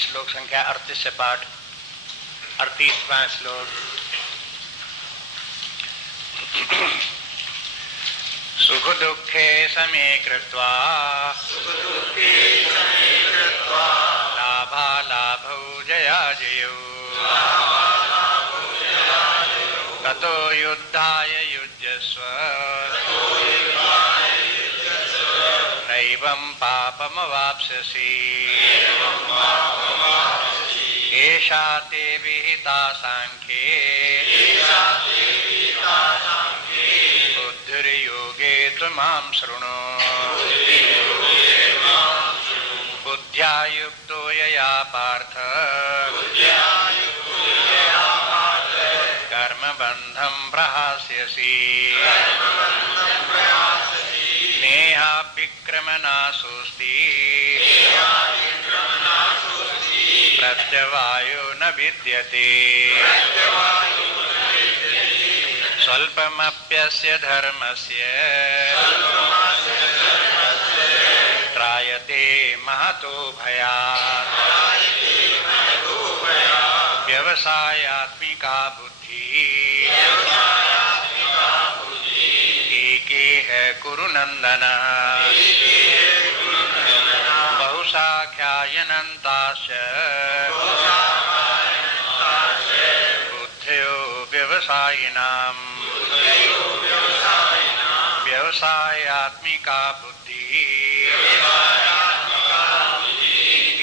श्लोक संख्या 38 से पाठ। 38वां श्लोक। सुख दुखे समे कृत्वा लाभालाभौ जयाजयौ ततो युद्धाय युज्यस्व नैवं पापमवाप्स्यसि एषा ते विहिता सांख्ये बुद्धिर्योगे त्वमां शृणु। बुद्ध्या युक्तो यया पार्थ कर्मबन्धं प्रहास्यसि नेहाभिक्रमनाशोऽस्ति प्रत्यवायो न विद्यते स्वल्पमप्यस्य धर्मस्य त्रायते महतो भयात् व्यवसायात्मिका बुद्धि एकेह कुरु नन्दन बहुशाख्यायनन्ताश्च बुद्धयो व्यवसायिनाम् व्यवसायात्मिका बुद्धि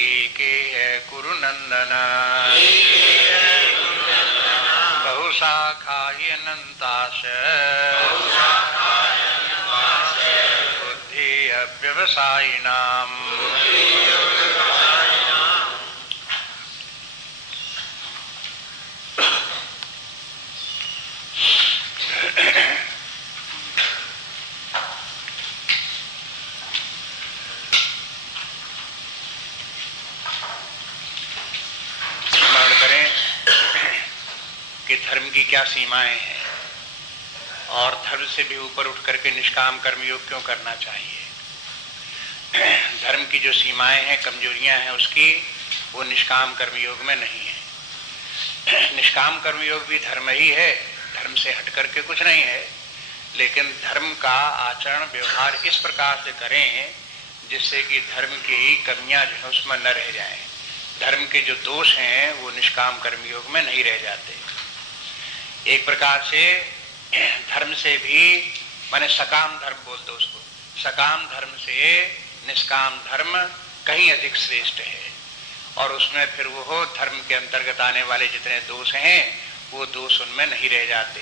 एकेह कुरु नन्दन बहुशाखायनन्ताश्च बुद्धि अव्यवसायिनाम्। कि धर्म की क्या सीमाएं हैं और धर्म से भी ऊपर उठ करके निष्काम कर्मयोग क्यों करना चाहिए। धर्म की जो सीमाएं हैं, कमजोरियां हैं उसकी, वो निष्काम कर्मयोग में नहीं है। निष्काम कर्मयोग भी धर्म ही है, धर्म से हट करके कुछ नहीं है, लेकिन धर्म का आचरण व्यवहार इस प्रकार से करें जिससे कि धर्म की कमियां जो है उसमें न रह जाएं। धर्म के जो दोष हैं वो निष्काम कर्मयोग में नहीं रह जाते। एक प्रकार से धर्म से भी, माने सकाम धर्म बोलते उसको, सकाम धर्म से निष्काम धर्म कहीं अधिक श्रेष्ठ है। और उसमें फिर वो धर्म के अंतर्गत आने वाले जितने दोष हैं वो दोष उनमें नहीं रह जाते।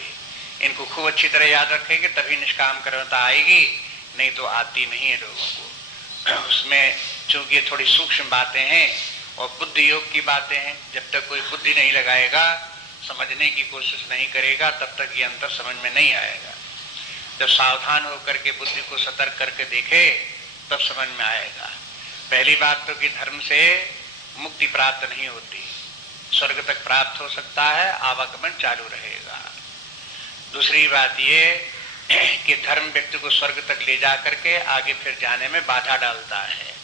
इनको खूब अच्छी तरह याद रखेंगे तभी निष्काम कर्मता आएगी, नहीं तो आती नहीं है लोगों को। उसमें चूंकि थोड़ी सूक्ष्म बातें हैं और बुद्धि योग की बातें हैं, जब तक कोई बुद्धि नहीं लगाएगा, समझने की कोशिश नहीं करेगा, तब तक ये अंतर समझ में नहीं आएगा। जब सावधान होकर के बुद्धि को सतर्क करके देखे तब समझ में आएगा। पहली बात तो कि धर्म से मुक्ति प्राप्त नहीं होती, स्वर्ग तक प्राप्त हो सकता है, आवागमन चालू रहेगा। दूसरी बात ये कि धर्म व्यक्ति को स्वर्ग तक ले जा करके आगे फिर जाने में बाधा डालता है,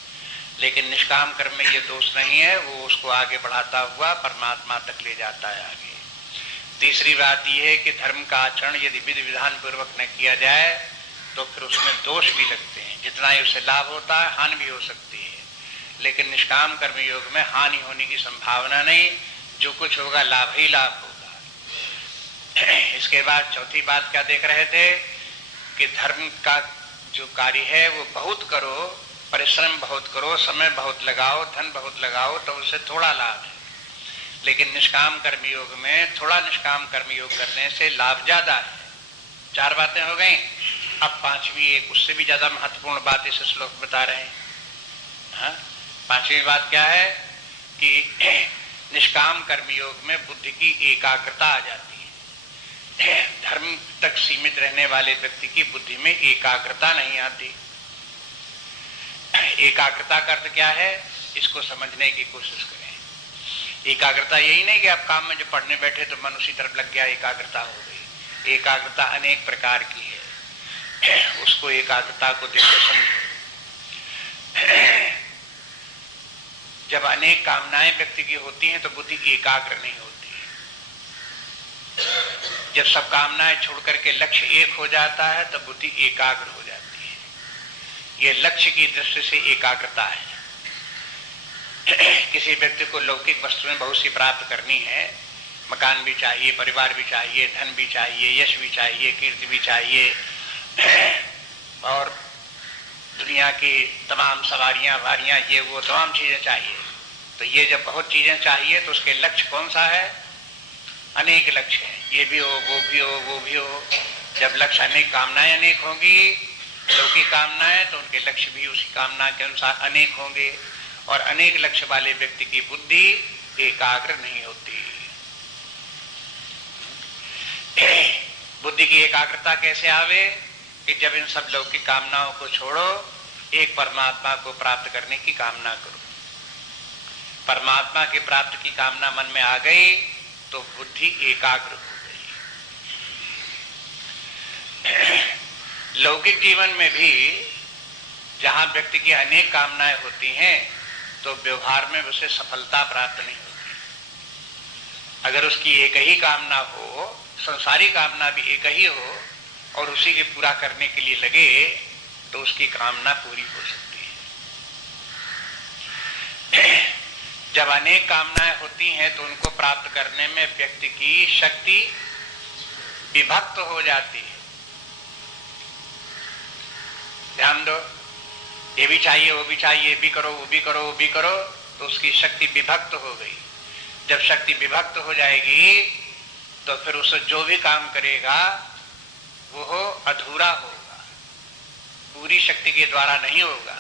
लेकिन निष्काम कर्म में ये दोष नहीं है, वो उसको आगे बढ़ाता हुआ परमात्मा तक ले जाता है आगे। तीसरी बात यह है कि धर्म का आचरण यदि विधि विधान पूर्वक न किया जाए तो फिर उसमें दोष भी लगते हैं। जितना ही उससे लाभ होता है हानि भी हो सकती है, लेकिन निष्काम कर्म योग में हानि होने की संभावना नहीं, जो कुछ होगा लाभ ही लाभ होगा। इसके बाद चौथी बात क्या देख रहे थे कि धर्म का जो कार्य है वो बहुत करो, परिश्रम बहुत करो, समय बहुत लगाओ, धन बहुत लगाओ तो उससे थोड़ा लाभ है। लेकिन निष्काम कर्मयोग में थोड़ा निष्काम कर्मयोग करने से लाभ ज्यादा है। 4 बातें हो गई। अब 5वीं एक उससे भी ज्यादा महत्वपूर्ण बात इस श्लोक बता रहे हैं। हाँ? 5वीं बात क्या है कि निष्काम कर्मयोग में बुद्धि की एकाग्रता आ जाती है। धर्म तक सीमित रहने वाले व्यक्ति की बुद्धि में एकाग्रता नहीं आती। एकाग्रता का अर्थ क्या है, इसको समझने की कोशिश करें। एकाग्रता यही नहीं कि आप काम में जो पढ़ने बैठे तो मन उसी तरफ लग गया, एकाग्रता हो गई। एकाग्रता अनेक प्रकार की है, उसको एकाग्रता को देखो समझो। जब अनेक कामनाएं व्यक्ति की होती हैं तो बुद्धि एकाग्र नहीं होती है। जब सब कामनाएं छोड़ करके लक्ष्य एक हो जाता है तब बुद्धि एकाग्र हो जाती है। ये लक्ष्य की दृष्टि से एकाग्रता है। किसी व्यक्ति को लौकिक वस्तुएं बहुत सी प्राप्त करनी है, मकान भी चाहिए, परिवार भी चाहिए, धन भी चाहिए, यश भी चाहिए, कीर्ति भी चाहिए और दुनिया की तमाम सवारियां वारियां ये वो तमाम चीजें चाहिए। तो ये जब बहुत चीजें चाहिए तो उसके लक्ष्य कौन सा है? अनेक लक्ष्य है, ये भी हो, वो भी हो, वो भी हो। जब लक्ष्य अनेक, कामनाएं अनेक होंगी, लौकिक कामनाएं, तो उनके लक्ष्य भी उसी कामना के अनुसार अनेक होंगे। और अनेक लक्ष्य वाले व्यक्ति की बुद्धि एकाग्र नहीं होती। बुद्धि की एकाग्रता कैसे आवे? कि जब इन सब लौकिक कामनाओं को छोड़ो, एक परमात्मा को प्राप्त करने की कामना करो। परमात्मा की प्राप्ति की कामना मन में आ गई तो बुद्धि एकाग्र हो गई। लौकिक जीवन में भी जहां व्यक्ति की अनेक कामनाएं होती हैं तो व्यवहार में उसे सफलता प्राप्त नहीं होती। अगर उसकी एक ही कामना हो, संसारी कामना भी एक ही हो और उसी के पूरा करने के लिए लगे तो उसकी कामना पूरी हो सकती है। जब अनेक कामनाएं होती हैं तो उनको प्राप्त करने में व्यक्ति की शक्ति विभक्त हो जाती है। ध्यान दो, ये भी चाहिए, वो भी चाहिए, ये भी करो, वो भी करो, वो भी करो, तो उसकी शक्ति विभक्त हो गई। जब शक्ति विभक्त हो जाएगी तो फिर उसे जो भी काम करेगा वो अधूरा होगा, पूरी शक्ति के द्वारा नहीं होगा।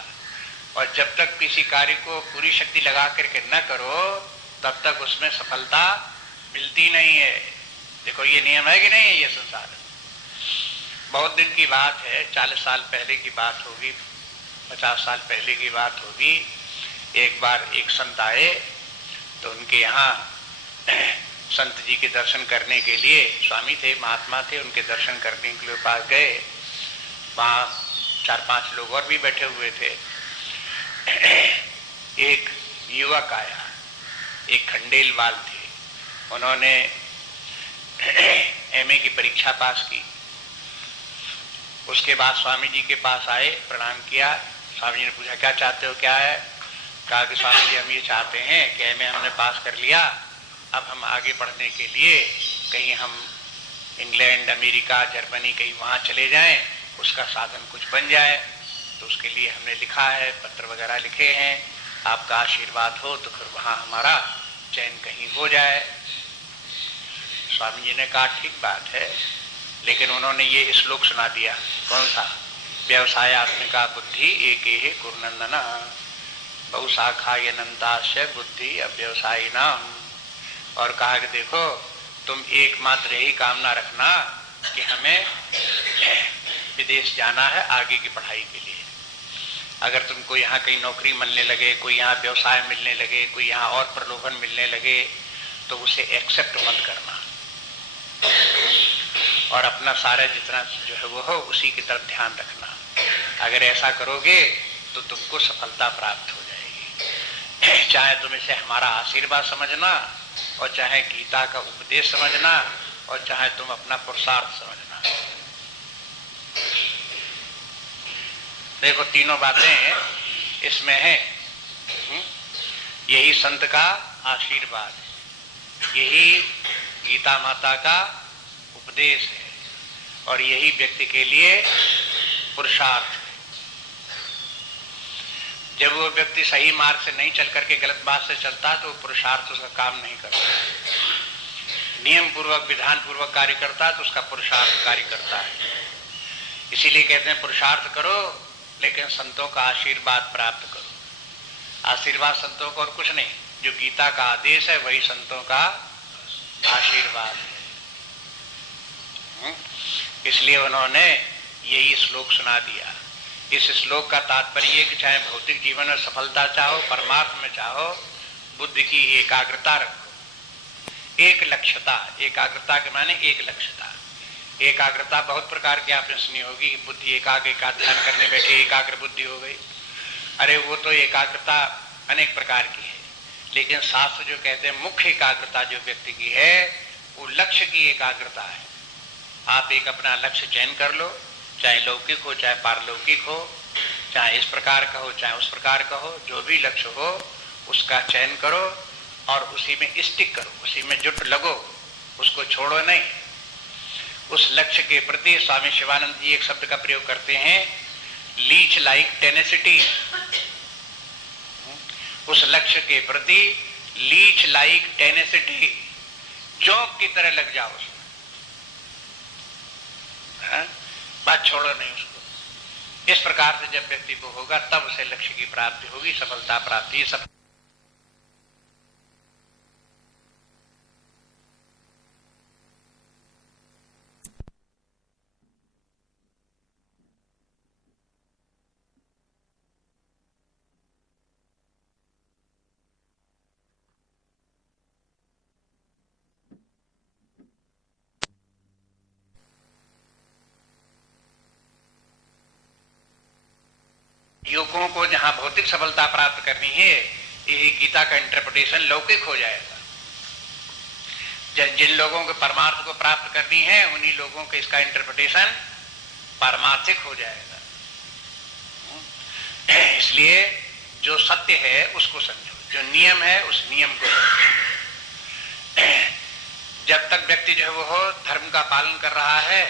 और जब तक किसी कार्य को पूरी शक्ति लगा करके न करो तब तक उसमें सफलता मिलती नहीं है। देखो ये नियम है कि नहीं है? ये संसार बहुत दिन की बात है, 40 साल पहले की बात होगी, 50 साल पहले की बात होगी। एक बार एक संत आए तो उनके यहाँ संत जी के दर्शन करने के लिए, स्वामी थे, महात्मा थे, उनके दर्शन करने के लिए पास गए। वहाँ 4-5 लोग और भी बैठे हुए थे। एक युवक आया, एक खंडेलवाल थे, उन्होंने एमए की परीक्षा पास की। उसके बाद स्वामी जी के पास आए, प्रणाम किया। स्वामी जी ने पूछा क्या चाहते हो, क्या है? कहा कि स्वामी जी हम ये चाहते हैं कि एमए हमने पास कर लिया, अब हम आगे बढ़ने के लिए कहीं हम इंग्लैंड, अमेरिका, जर्मनी कहीं वहाँ चले जाएं, उसका साधन कुछ बन जाए। तो उसके लिए हमने लिखा है, पत्र वगैरह लिखे हैं, आपका आशीर्वाद हो तो फिर वहाँ हमारा चयन कहीं हो जाए। स्वामी जी ने कहा ठीक बात है, लेकिन उन्होंने ये श्लोक सुना दिया। कौन सा? व्यवसायात्मिका बुद्धि एके कुर्नंदना बहुशाखायनन्तास्य बुद्धि अव्यवसायी नाम। और कहा कि देखो तुम एकमात्र यही कामना रखना कि हमें विदेश जाना है आगे की पढ़ाई के लिए। अगर तुमको यहाँ कहीं नौकरी मिलने लगे, कोई यहाँ व्यवसाय मिलने लगे, कोई यहाँ और प्रलोभन मिलने लगे तो उसे एक्सेप्ट मत करना और अपना सारा जितना जो है वो हो उसी की तरफ ध्यान रखना। अगर ऐसा करोगे तो तुमको सफलता प्राप्त हो जाएगी। चाहे तुम इसे हमारा आशीर्वाद समझना और चाहे गीता का उपदेश समझना और चाहे तुम अपना पुरुषार्थ समझना। देखो तीनों बातें इसमें है। यही संत का आशीर्वाद है, यही गीता माता का उपदेश है और यही व्यक्ति के लिए पुरुषार्थ है। जब वो व्यक्ति सही मार्ग से नहीं चल करके गलत बात से चलता तो पुरुषार्थ उसका काम नहीं करता। नियम पूर्वक, विधान पूर्वक कार्य करता तो उसका पुरुषार्थ कार्य करता है। इसीलिए कहते हैं पुरुषार्थ करो लेकिन संतों का आशीर्वाद प्राप्त करो। आशीर्वाद संतों का और कुछ नहीं, जो गीता का आदेश है वही संतों का आशीर्वाद है। इसलिए उन्होंने यही श्लोक सुना दिया। इस श्लोक का तात्पर्य कि चाहे भौतिक जीवन में सफलता चाहो, परमार्थ में चाहो, बुद्धि की एकाग्रता रखो। एक लक्ष्यता, एकाग्रता के माने एक लक्ष्यता। एकाग्रता बहुत प्रकार की आपने सुनी होगी कि बुद्धि एकाग्र ध्यान करने बैठे एकाग्र बुद्धि हो गई। अरे वो तो एकाग्रता अनेक प्रकार की है। लेकिन शास्त्र जो कहते हैं मुख्य एकाग्रता जो व्यक्ति की है वो लक्ष्य की एकाग्रता है। आप एक अपना लक्ष्य चयन कर लो, चाहे लौकिक हो चाहे पारलौकिक हो, चाहे इस प्रकार का हो चाहे उस प्रकार का हो, जो भी लक्ष्य हो उसका चयन करो और उसी में स्टिक करो, उसी में जुट लगो, उसको छोड़ो नहीं। उस लक्ष्य के प्रति स्वामी शिवानंद जी एक शब्द का प्रयोग करते हैं, लीच लाइक टेनेसिटी। उस लक्ष्य के प्रति लीच लाइक टेनेसिटी, जोंक की तरह लग जाओ उसमें, बात छोड़ो नहीं उसको। इस प्रकार से जब व्यक्ति को होगा तब उसे लक्ष्य की प्राप्ति होगी, सफलता प्राप्ति सब। युवकों को जहां भौतिक सफलता प्राप्त करनी है, यही गीता का इंटरप्रिटेशन लौकिक हो जाएगा। जिन लोगों को परमार्थ को प्राप्त करनी है उन्हीं लोगों के इसका इंटरप्रिटेशन पारमार्थिक हो जाएगा। इसलिए जो सत्य है उसको समझो, जो नियम है उस नियम को समझो। जब तक व्यक्ति जो है वो धर्म का पालन कर रहा है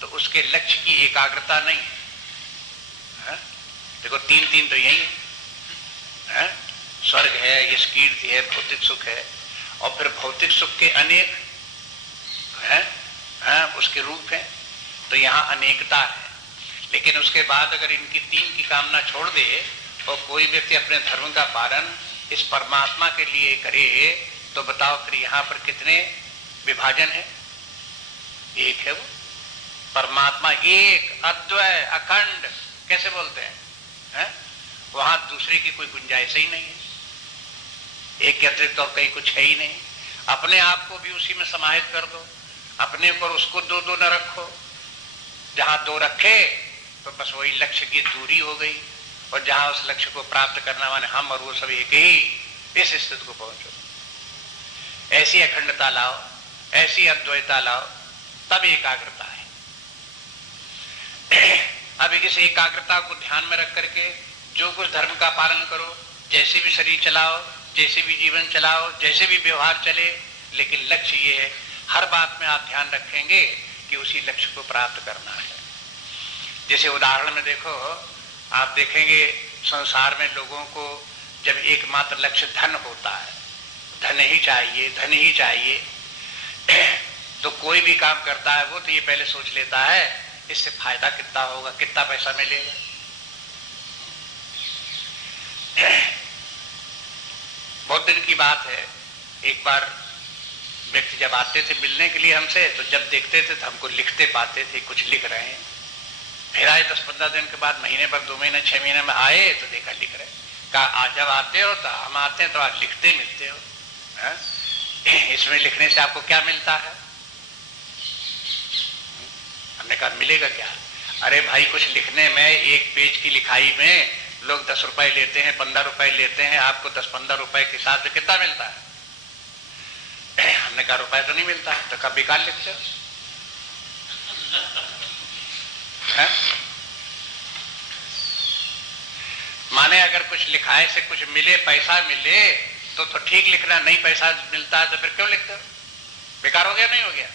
तो उसके लक्ष्य की एकाग्रता नहीं है। देखो तीन तो यही है, स्वर्ग है, यश कीर्ति है, भौतिक सुख है, और फिर भौतिक सुख के अनेक है, उसके रूप है। तो यहाँ अनेकता है, लेकिन उसके बाद अगर इनकी तीन की कामना छोड़ दे और कोई व्यक्ति अपने धर्म का पालन इस परमात्मा के लिए करे तो बताओ फिर यहाँ पर कितने विभाजन है? एक है वो परमात्मा, एक अद्वय अखंड कैसे बोलते हैं? वहां दूसरे की कोई गुंजाइश ही नहीं है। एक के अतिरिक्त और कहीं कुछ है ही नहीं। अपने आप को भी उसी में समाहित कर दो, अपने पर उसको दो न रखो। जहां दो रखे तो बस वही लक्ष्य की दूरी हो गई, और जहां उस लक्ष्य को प्राप्त करना माने हम और वो सब एक ही, इस स्थिति को पहुंचो। ऐसी अखंडता लाओ, ऐसी अद्वैता लाओ, तब एकाग्रता है। अब इस एकाग्रता को ध्यान में रख करके जो कुछ धर्म का पालन करो, जैसे भी शरीर चलाओ, जैसे भी जीवन चलाओ, जैसे भी व्यवहार चले, लेकिन लक्ष्य ये है, हर बात में आप ध्यान रखेंगे कि उसी लक्ष्य को प्राप्त करना है। जैसे उदाहरण में देखो, आप देखेंगे संसार में लोगों को जब एकमात्र लक्ष्य धन होता है, धन ही चाहिए, धन ही चाहिए, तो कोई भी काम करता है वो तो ये पहले सोच लेता है इससे फायदा कितना होगा, कितना पैसा मिलेगा। बहुत दिन की बात है, एक बार व्यक्ति जब आते थे मिलने के लिए हमसे, तो जब देखते थे तो हमको लिखते पाते थे, कुछ लिख रहे हैं। फिर आए 10-15 दिन के बाद, महीने पर 2 महीने 6 महीने में आए तो देखा लिख रहे। कहा आज जब आते हो तो हम आते हैं तो आज लिखते मिलते हो, इसमें लिखने से आपको क्या मिलता है? हमने कहा मिलेगा क्या? अरे भाई कुछ लिखने में, एक पेज की लिखाई में लोग 10 रुपए लेते हैं, 15 रुपए लेते हैं, आपको 10-15 रुपए के हिसाब से कितना मिलता है? हमने कहा रुपए तो नहीं मिलता है। तो कब बेकार लिखते हो? माने अगर कुछ लिखाए से कुछ मिले, पैसा मिले तो ठीक लिखना, नहीं पैसा मिलता है तो फिर क्यों लिखते हो? बेकार हो गया, नहीं हो गया?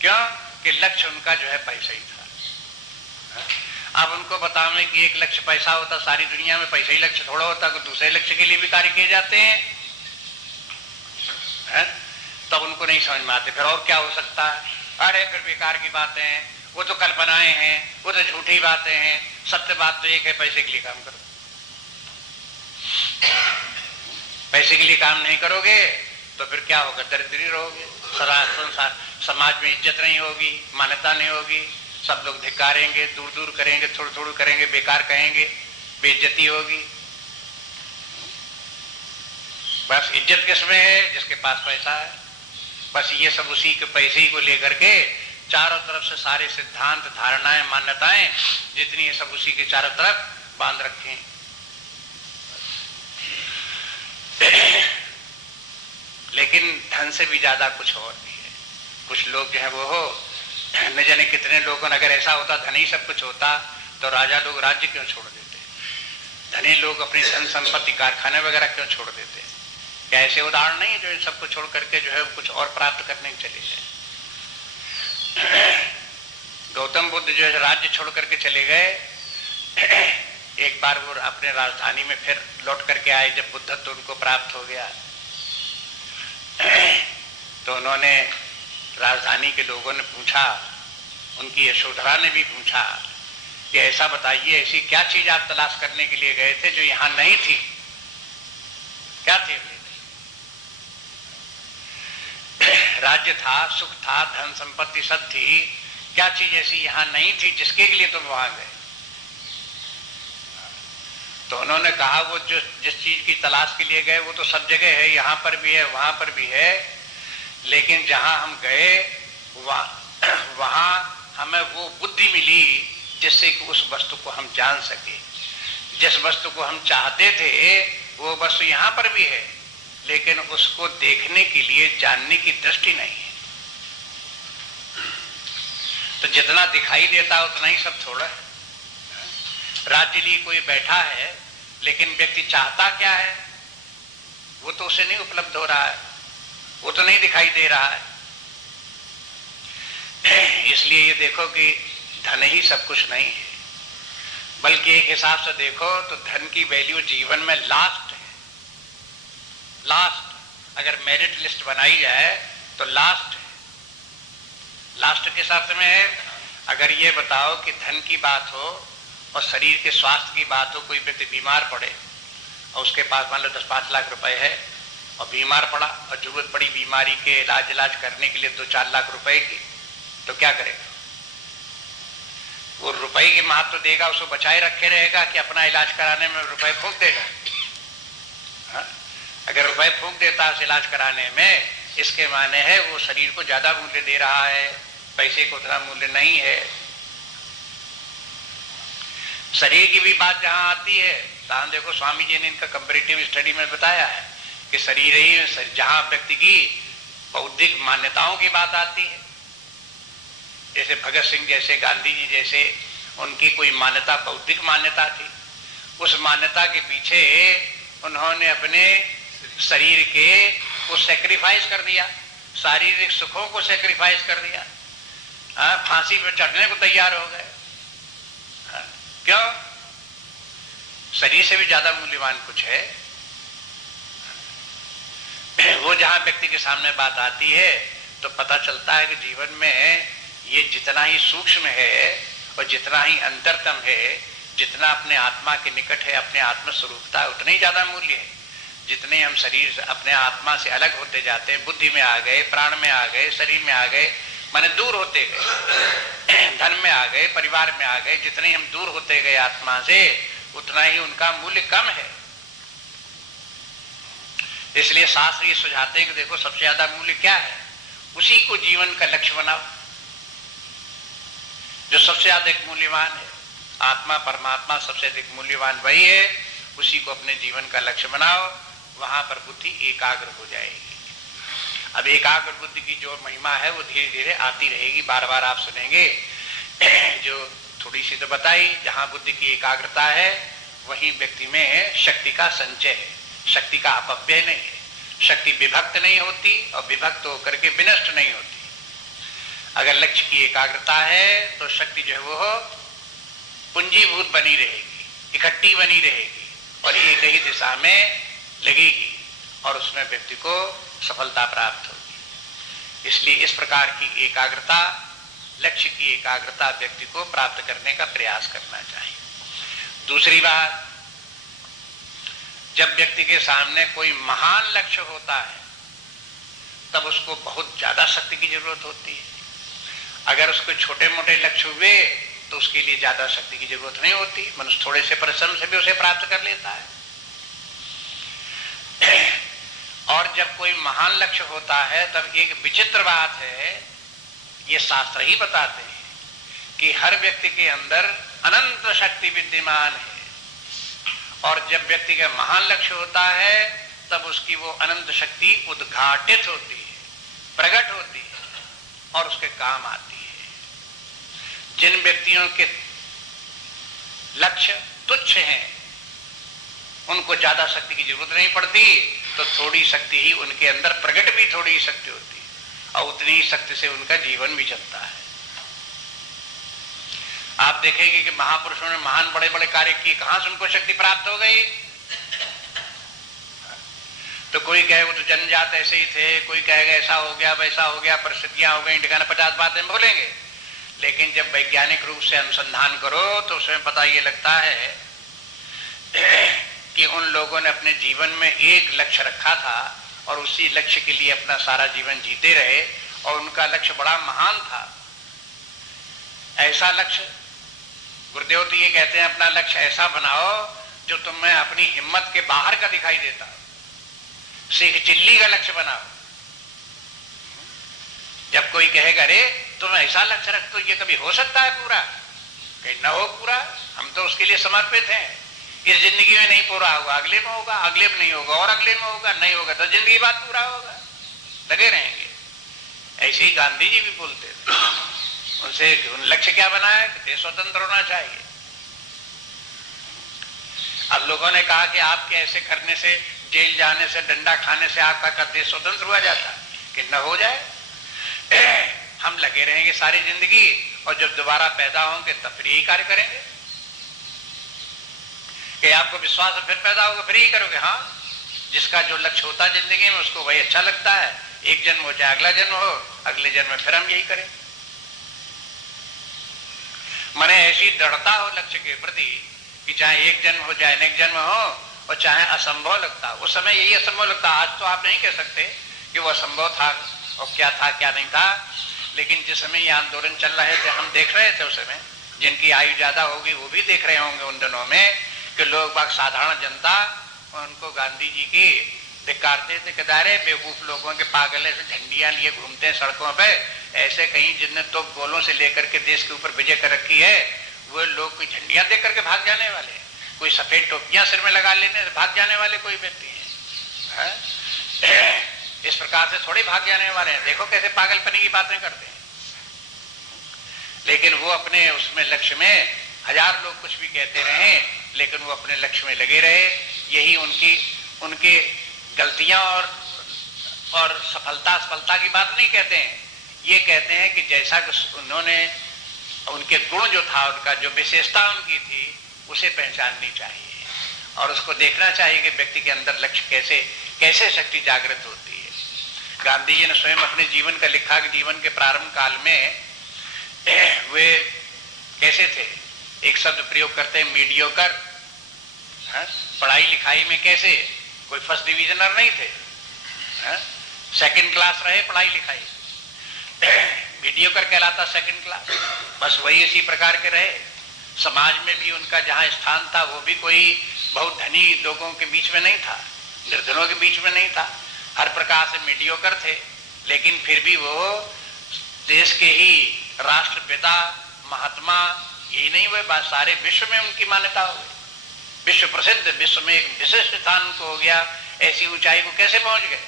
क्यों कि लक्ष्य उनका जो है पैसा ही था। अब उनको बताने कि एक लक्ष्य पैसा होता, सारी दुनिया में पैसा ही लक्ष्य थोड़ा होता, कोई दूसरे लक्ष्य के लिए भी कार्य किए जाते हैं, तब उनको नहीं समझ में आते। फिर और क्या हो सकता है? अरे फिर बेकार की बातें हैं, वो तो कल्पनाएं हैं, वो तो झूठी बातें हैं, सत्य बात तो एक है, पैसे के लिए काम करो। पैसे के लिए काम नहीं करोगे तो फिर क्या होगा? दरिद्री रहोगे, संसार समाज में इज्जत नहीं होगी, मान्यता नहीं होगी, सब लोग धिक्कारेंगे, दूर दूर करेंगे, थोड़ा करेंगे, बेकार कहेंगे, बेइज्जती होगी। बस इज्जत किसमें है? जिसके पास पैसा है। बस ये सब उसी के पैसे ही को लेकर के चारों तरफ से सारे सिद्धांत, धारणाएं, मान्यताएं जितनी है सब उसी के चारों तरफ बांध रखे हैं। लेकिन धन से भी ज्यादा कुछ और भी है। कुछ लोग जो है वो हो न जाने कितने लोगों, अगर ऐसा होता धन ही सब कुछ होता तो राजा लोग राज्य क्यों छोड़ देते, धनी लोग अपनी धन संपत्ति कारखाने वगैरह क्यों छोड़ देते। क्या ऐसे उदाहरण नहीं है जो इन सबको छोड़ करके जो है कुछ और प्राप्त करने के चले गए। गौतम बुद्ध जो है राज्य छोड़ करके चले गए। एक बार वो अपने राजधानी में फिर लौट करके आए जब बुद्धत्व उनको प्राप्त हो गया। तो उन्होंने, राजधानी के लोगों ने पूछा, उनकी यशोधरा ने भी पूछा कि ऐसा बताइए, ऐसी क्या चीज आप तलाश करने के लिए गए थे जो यहां नहीं थी, क्या थी? राज्य था, सुख था, धन संपत्ति सब थी, क्या चीज ऐसी यहां नहीं थी जिसके लिए तुम वहां गए? तो उन्होंने कहा वो जो जिस चीज की तलाश के लिए गए वो तो सब जगह है, यहां पर भी है, वहां पर भी है, लेकिन जहां हम गए वहां हमें वो बुद्धि मिली जिससे कि उस वस्तु को हम जान सके। जिस वस्तु को हम चाहते थे वो वस्तु यहां पर भी है, लेकिन उसको देखने के लिए जानने की दृष्टि नहीं है। तो जितना दिखाई देता उतना ही सब थोड़ा है। राज्य लिए कोई बैठा है, लेकिन व्यक्ति चाहता क्या है वो तो उसे नहीं उपलब्ध हो रहा है, वो तो नहीं दिखाई दे रहा है। इसलिए ये देखो कि धन ही सब कुछ नहीं है, बल्कि एक हिसाब से देखो तो धन की वैल्यू जीवन में लास्ट है। लास्ट, अगर मेरिट लिस्ट बनाई जाए तो लास्ट है। लास्ट किस अर्थ में है? अगर ये बताओ कि धन की बात हो और शरीर के स्वास्थ्य की बात हो, कोई व्यक्ति बीमार पड़े और उसके पास मान लो 10-5 लाख रुपए है और बीमार पड़ा और जरूरत पड़ी बीमारी के इलाज करने के लिए 2-4 लाख रुपए की, तो क्या करेगा? वो रुपए के महत्व देगा, उसको बचाए रखे रहेगा कि अपना इलाज कराने में रुपए फूंक देगा? अगर रुपए फूंक देता उस इलाज कराने में, इसके माने है वो शरीर को ज्यादा मूल्य दे रहा है, पैसे को उतना मूल्य नहीं है। शरीर की भी बात जहां आती है, तहां देखो स्वामी जी ने इनका कंपैरेटिव स्टडी में बताया है कि शरीर ही जहां व्यक्ति की बौद्धिक मान्यताओं की बात आती है, जैसे भगत सिंह जैसे, गांधी जी जैसे, उनकी कोई मान्यता, बौद्धिक मान्यता थी, उस मान्यता के पीछे उन्होंने अपने शरीर के को सेक्रीफाइस कर दिया, शारीरिक सुखों को सेक्रीफाइस कर दिया, फांसी पर चढ़ने को तैयार हो गए। क्यों? शरीर से भी ज्यादा मूल्यवान कुछ है। वो जहां व्यक्ति के सामने बात आती है तो पता चलता है कि जीवन में ये जितना ही सूक्ष्म है और जितना ही अंतरतम है, जितना अपने आत्मा के निकट है, अपने आत्म स्वरूपता, उतना ही ज्यादा मूल्य है। जितने हम शरीर से, अपने आत्मा से अलग होते जाते हैं, बुद्धि में आ गए, प्राण में आ गए, शरीर में आ गए, माने दूर होते गए, धन में आ गए, परिवार में आ गए, जितने हम दूर होते गए आत्मा से, उतना ही उनका मूल्य कम है। इसलिए शास्त्र ये सुझाते हैं कि देखो सबसे ज्यादा मूल्य क्या है, उसी को जीवन का लक्ष्य बनाओ जो सबसे अधिक मूल्यवान है। आत्मा परमात्मा सबसे अधिक मूल्यवान वही है, उसी को अपने जीवन का लक्ष्य बनाओ, वहां पर बुद्धि एकाग्र हो जाएगी। अब एकाग्र बुद्धि की जो महिमा है वो धीरे धीरे आती रहेगी, बार बार आप सुनेंगे। जो थोड़ी सी तो बताई, जहां बुद्धि की एकाग्रता है वहीं व्यक्ति में शक्ति का संचय है, शक्ति का अपव्यय नहीं है, शक्ति विभक्त नहीं होती और विभक्त होकर के विनष्ट नहीं होती। अगर लक्ष्य की एकाग्रता है तो शक्ति जो है वो पूंजीभूत बनी रहेगी, इकट्ठी बनी रहेगी और एक ही दिशा में लगेगी और उसमें व्यक्ति को सफलता प्राप्त होगी। इसलिए इस प्रकार की एकाग्रता, लक्ष्य की एकाग्रता व्यक्ति को प्राप्त करने का प्रयास करना चाहिए। दूसरी बात, जब व्यक्ति के सामने कोई महान लक्ष्य होता है तब उसको बहुत ज्यादा शक्ति की जरूरत होती है। अगर उसको छोटे मोटे लक्ष्य हुए तो उसके लिए ज्यादा शक्ति की जरूरत नहीं होती, मनुष्य थोड़े से परिश्रम से भी उसे प्राप्त कर लेता है। और जब कोई महान लक्ष्य होता है तब एक विचित्र बात है, ये शास्त्र ही बताते हैं कि हर व्यक्ति के अंदर अनंत शक्ति विद्यमान है। और जब व्यक्ति का महान लक्ष्य होता है तब उसकी वो अनंत शक्ति उद्घाटित होती है, प्रकट होती है और उसके काम आती है। जिन व्यक्तियों के लक्ष्य तुच्छ हैं उनको ज्यादा शक्ति की जरूरत नहीं पड़ती, तो थोड़ी शक्ति ही उनके अंदर प्रकट भी थोड़ी ही शक्ति होती है और उतनी ही शक्ति से उनका जीवन भी चलता है। आप देखेंगे कि महापुरुषों ने महान बड़े बड़े कार्य किए, कहां से उनको शक्ति प्राप्त हो गई? तो कोई कहे वो तो जनजात ऐसे ही थे, कोई कहेगा ऐसा हो गया वैसा हो गया, परिस्थितियां हो गई, ठिकाना 50 बातें बोलेंगे। लेकिन जब वैज्ञानिक रूप से अनुसंधान करो तो उसमें पता ये लगता है कि उन लोगों ने अपने जीवन में एक लक्ष्य रखा था और उसी लक्ष्य के लिए अपना सारा जीवन जीते रहे और उनका लक्ष्य बड़ा महान था। ऐसा लक्ष्य गुरुदेव तो ये कहते हैं अपना लक्ष्य ऐसा बनाओ जो तुम्हें अपनी हिम्मत के बाहर का दिखाई देता हो। सीख चिल्ली का लक्ष्य बनाओ। जब कोई कहेगा अरे तुम ऐसा लक्ष्य रख तो ये कभी हो सकता है पूरा? कहीं न हो पूरा, हम तो उसके लिए समर्पित हैं। इस जिंदगी में नहीं पूरा होगा, अगले में होगा, अगले में नहीं होगा और अगले में होगा, नहीं होगा तो जिंदगी बाद पूरा होगा, लगे रहेंगे। ऐसे ही गांधी जी भी बोलते थे। उनसे लक्ष्य क्या बनाया कि देश स्वतंत्र होना चाहिए। अब लोगों ने कहा कि आपके ऐसे करने से, जेल जाने से, डंडा खाने से आपका देश स्वतंत्र हुआ जाता, कि न हो जाए। हम लगे रहेंगे सारी जिंदगी और जब दोबारा पैदा होंगे तब फिर यही कार्य करेंगे। कि आपको विश्वास फिर पैदा होगा फिर यही करोगे। हाँ, जिसका जो लक्ष्य होता है जिंदगी में उसको वही अच्छा लगता है। एक जन्म हो चाहे अगला जन्म हो, अगले जन्म में फिर हम यही करें। माने ऐसी दृढ़ता हो लक्ष्य के प्रति कि चाहे एक जन्म हो चाहे अनेक जन्म हो और चाहे असंभव लगता, उस समय यही असंभव लगता। आज तो आप नहीं कह सकते कि वो असंभव था और क्या था क्या नहीं था, लेकिन जिस समय ये आंदोलन चल रहे थे हम देख रहे थे, उस समय जिनकी आयु ज्यादा होगी वो भी देख रहे होंगे उन दिनों में कि लोग बाग साधारण जनता उनको गांधी जी की धिक्कारते थे। कदारे बेवकूफ लोगों के पागल से झंडियां लिए घूमते हैं सड़कों पे, ऐसे कहीं जिनने तो गोलों से लेकर के देश के ऊपर विजय कर रखी है, वो लोग कोई झंडियां देख करके भाग जाने वाले, कोई सफेद टोपियां सिर में लगा लेने से भाग जाने वाले कोई व्यक्ति है? इस प्रकार से थोड़े भाग जाने वाले हैं। देखो कैसे पागलपनी की बातें करते हैं। लेकिन वो अपने उसमें लक्ष्य में, हजार लोग कुछ भी कहते रहे लेकिन वो अपने लक्ष्य में लगे रहे। यही उनकी गलतियां और सफलता की बात नहीं कहते हैं। ये कहते हैं कि जैसा उन्होंने, उनके गुण जो था, उनका जो विशेषता उनकी थी, उसे पहचाननी चाहिए और उसको देखना चाहिए कि व्यक्ति के अंदर लक्ष्य कैसे शक्ति जागृत होती है। गांधी जी ने स्वयं अपने जीवन का लिखा कि जीवन के प्रारंभ काल में वे कैसे थे। एक शब्द प्रयोग करते हैं मीडियोकर। पढ़ाई लिखाई में कैसे, कोई फर्स्ट डिविजनर नहीं थे, सेकंड क्लास रहे पढ़ाई लिखाई, मीडियोकर कहलाता सेकंड क्लास। बस वही इसी प्रकार के रहे। समाज में भी उनका जहां स्थान था वो भी कोई बहुत धनी लोगों के बीच में नहीं था, निर्धनों के बीच में नहीं था, हर प्रकार से मीडियोकर थे। लेकिन फिर भी वो देश के ही राष्ट्रपिता, महात्मा, यही नहीं हुए, बात सारे विश्व में उनकी मान्यता हो गई, विश्व प्रसिद्ध, विश्व में एक विशिष्ट स्थान उनको हो गया। ऐसी ऊंचाई को कैसे पहुंच गए?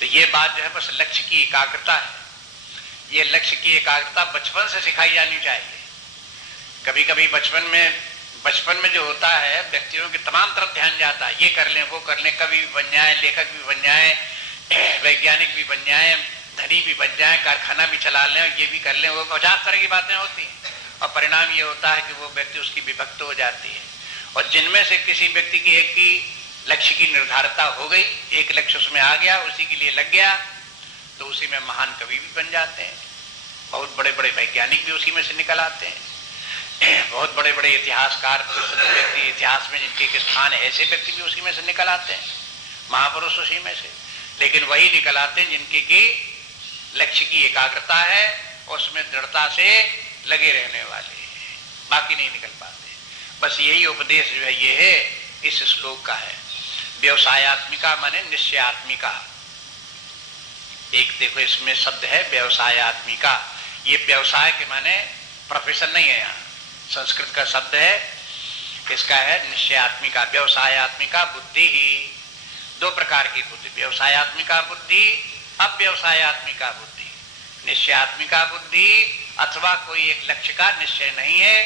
तो ये बात जो है बस लक्ष्य की एकाग्रता है। ये लक्ष्य की एकाग्रता बचपन से सिखाई जानी चाहिए। कभी कभी बचपन में जो होता है व्यक्तियों के तमाम तरफ ध्यान जाता है, ये कर लें वो कर लें, कवि भी बन जाए, लेखक भी बन जाए, वैज्ञानिक भी बन जाए, धनी भी बन जाए, कारखाना भी चला लें, ये भी कर लें, वो 50 तरह की बातें होती हैं और परिणाम ये होता है कि वो व्यक्ति उसकी विभक्त हो जाती है। और जिनमें से किसी व्यक्ति की एक की लक्ष्य की निर्धारिता हो गई, एक लक्ष्य उसमें आ गया, उसी के लिए लग गया, तो उसी में महान कवि भी बन जाते हैं, बहुत बड़े बड़े वैज्ञानिक भी उसी में से निकल आते हैं, बहुत बड़े बड़े इतिहासकार व्यक्ति, इतिहास में जिनके एक स्थान है, ऐसे व्यक्ति भी उसी में से निकल आते हैं, महापुरुष उसी में से। लेकिन वही निकल आते हैं जिनके की लक्ष्य की एकाग्रता है, उसमें दृढ़ता से लगे रहने वाले, बाकी नहीं निकल पाते। बस यही उपदेश जो है ये है इस श्लोक का है। व्यवसायत्मिका माने निश्चयात्मिका। एक देखो इसमें शब्द है व्यवसायत्मिका, ये व्यवसाय के माने प्रोफेशन नहीं है, यहाँ संस्कृत का शब्द है किसका है? निश्चयात्मिका, व्यवसायात्मिका बुद्धि ही। दो प्रकार की बुद्धि, व्यवसायात्मिका बुद्धि, अव्यवसायात्मिका बुद्धि। निश्चयात्मिका बुद्धि अथवा कोई एक लक्ष्य का निश्चय नहीं है,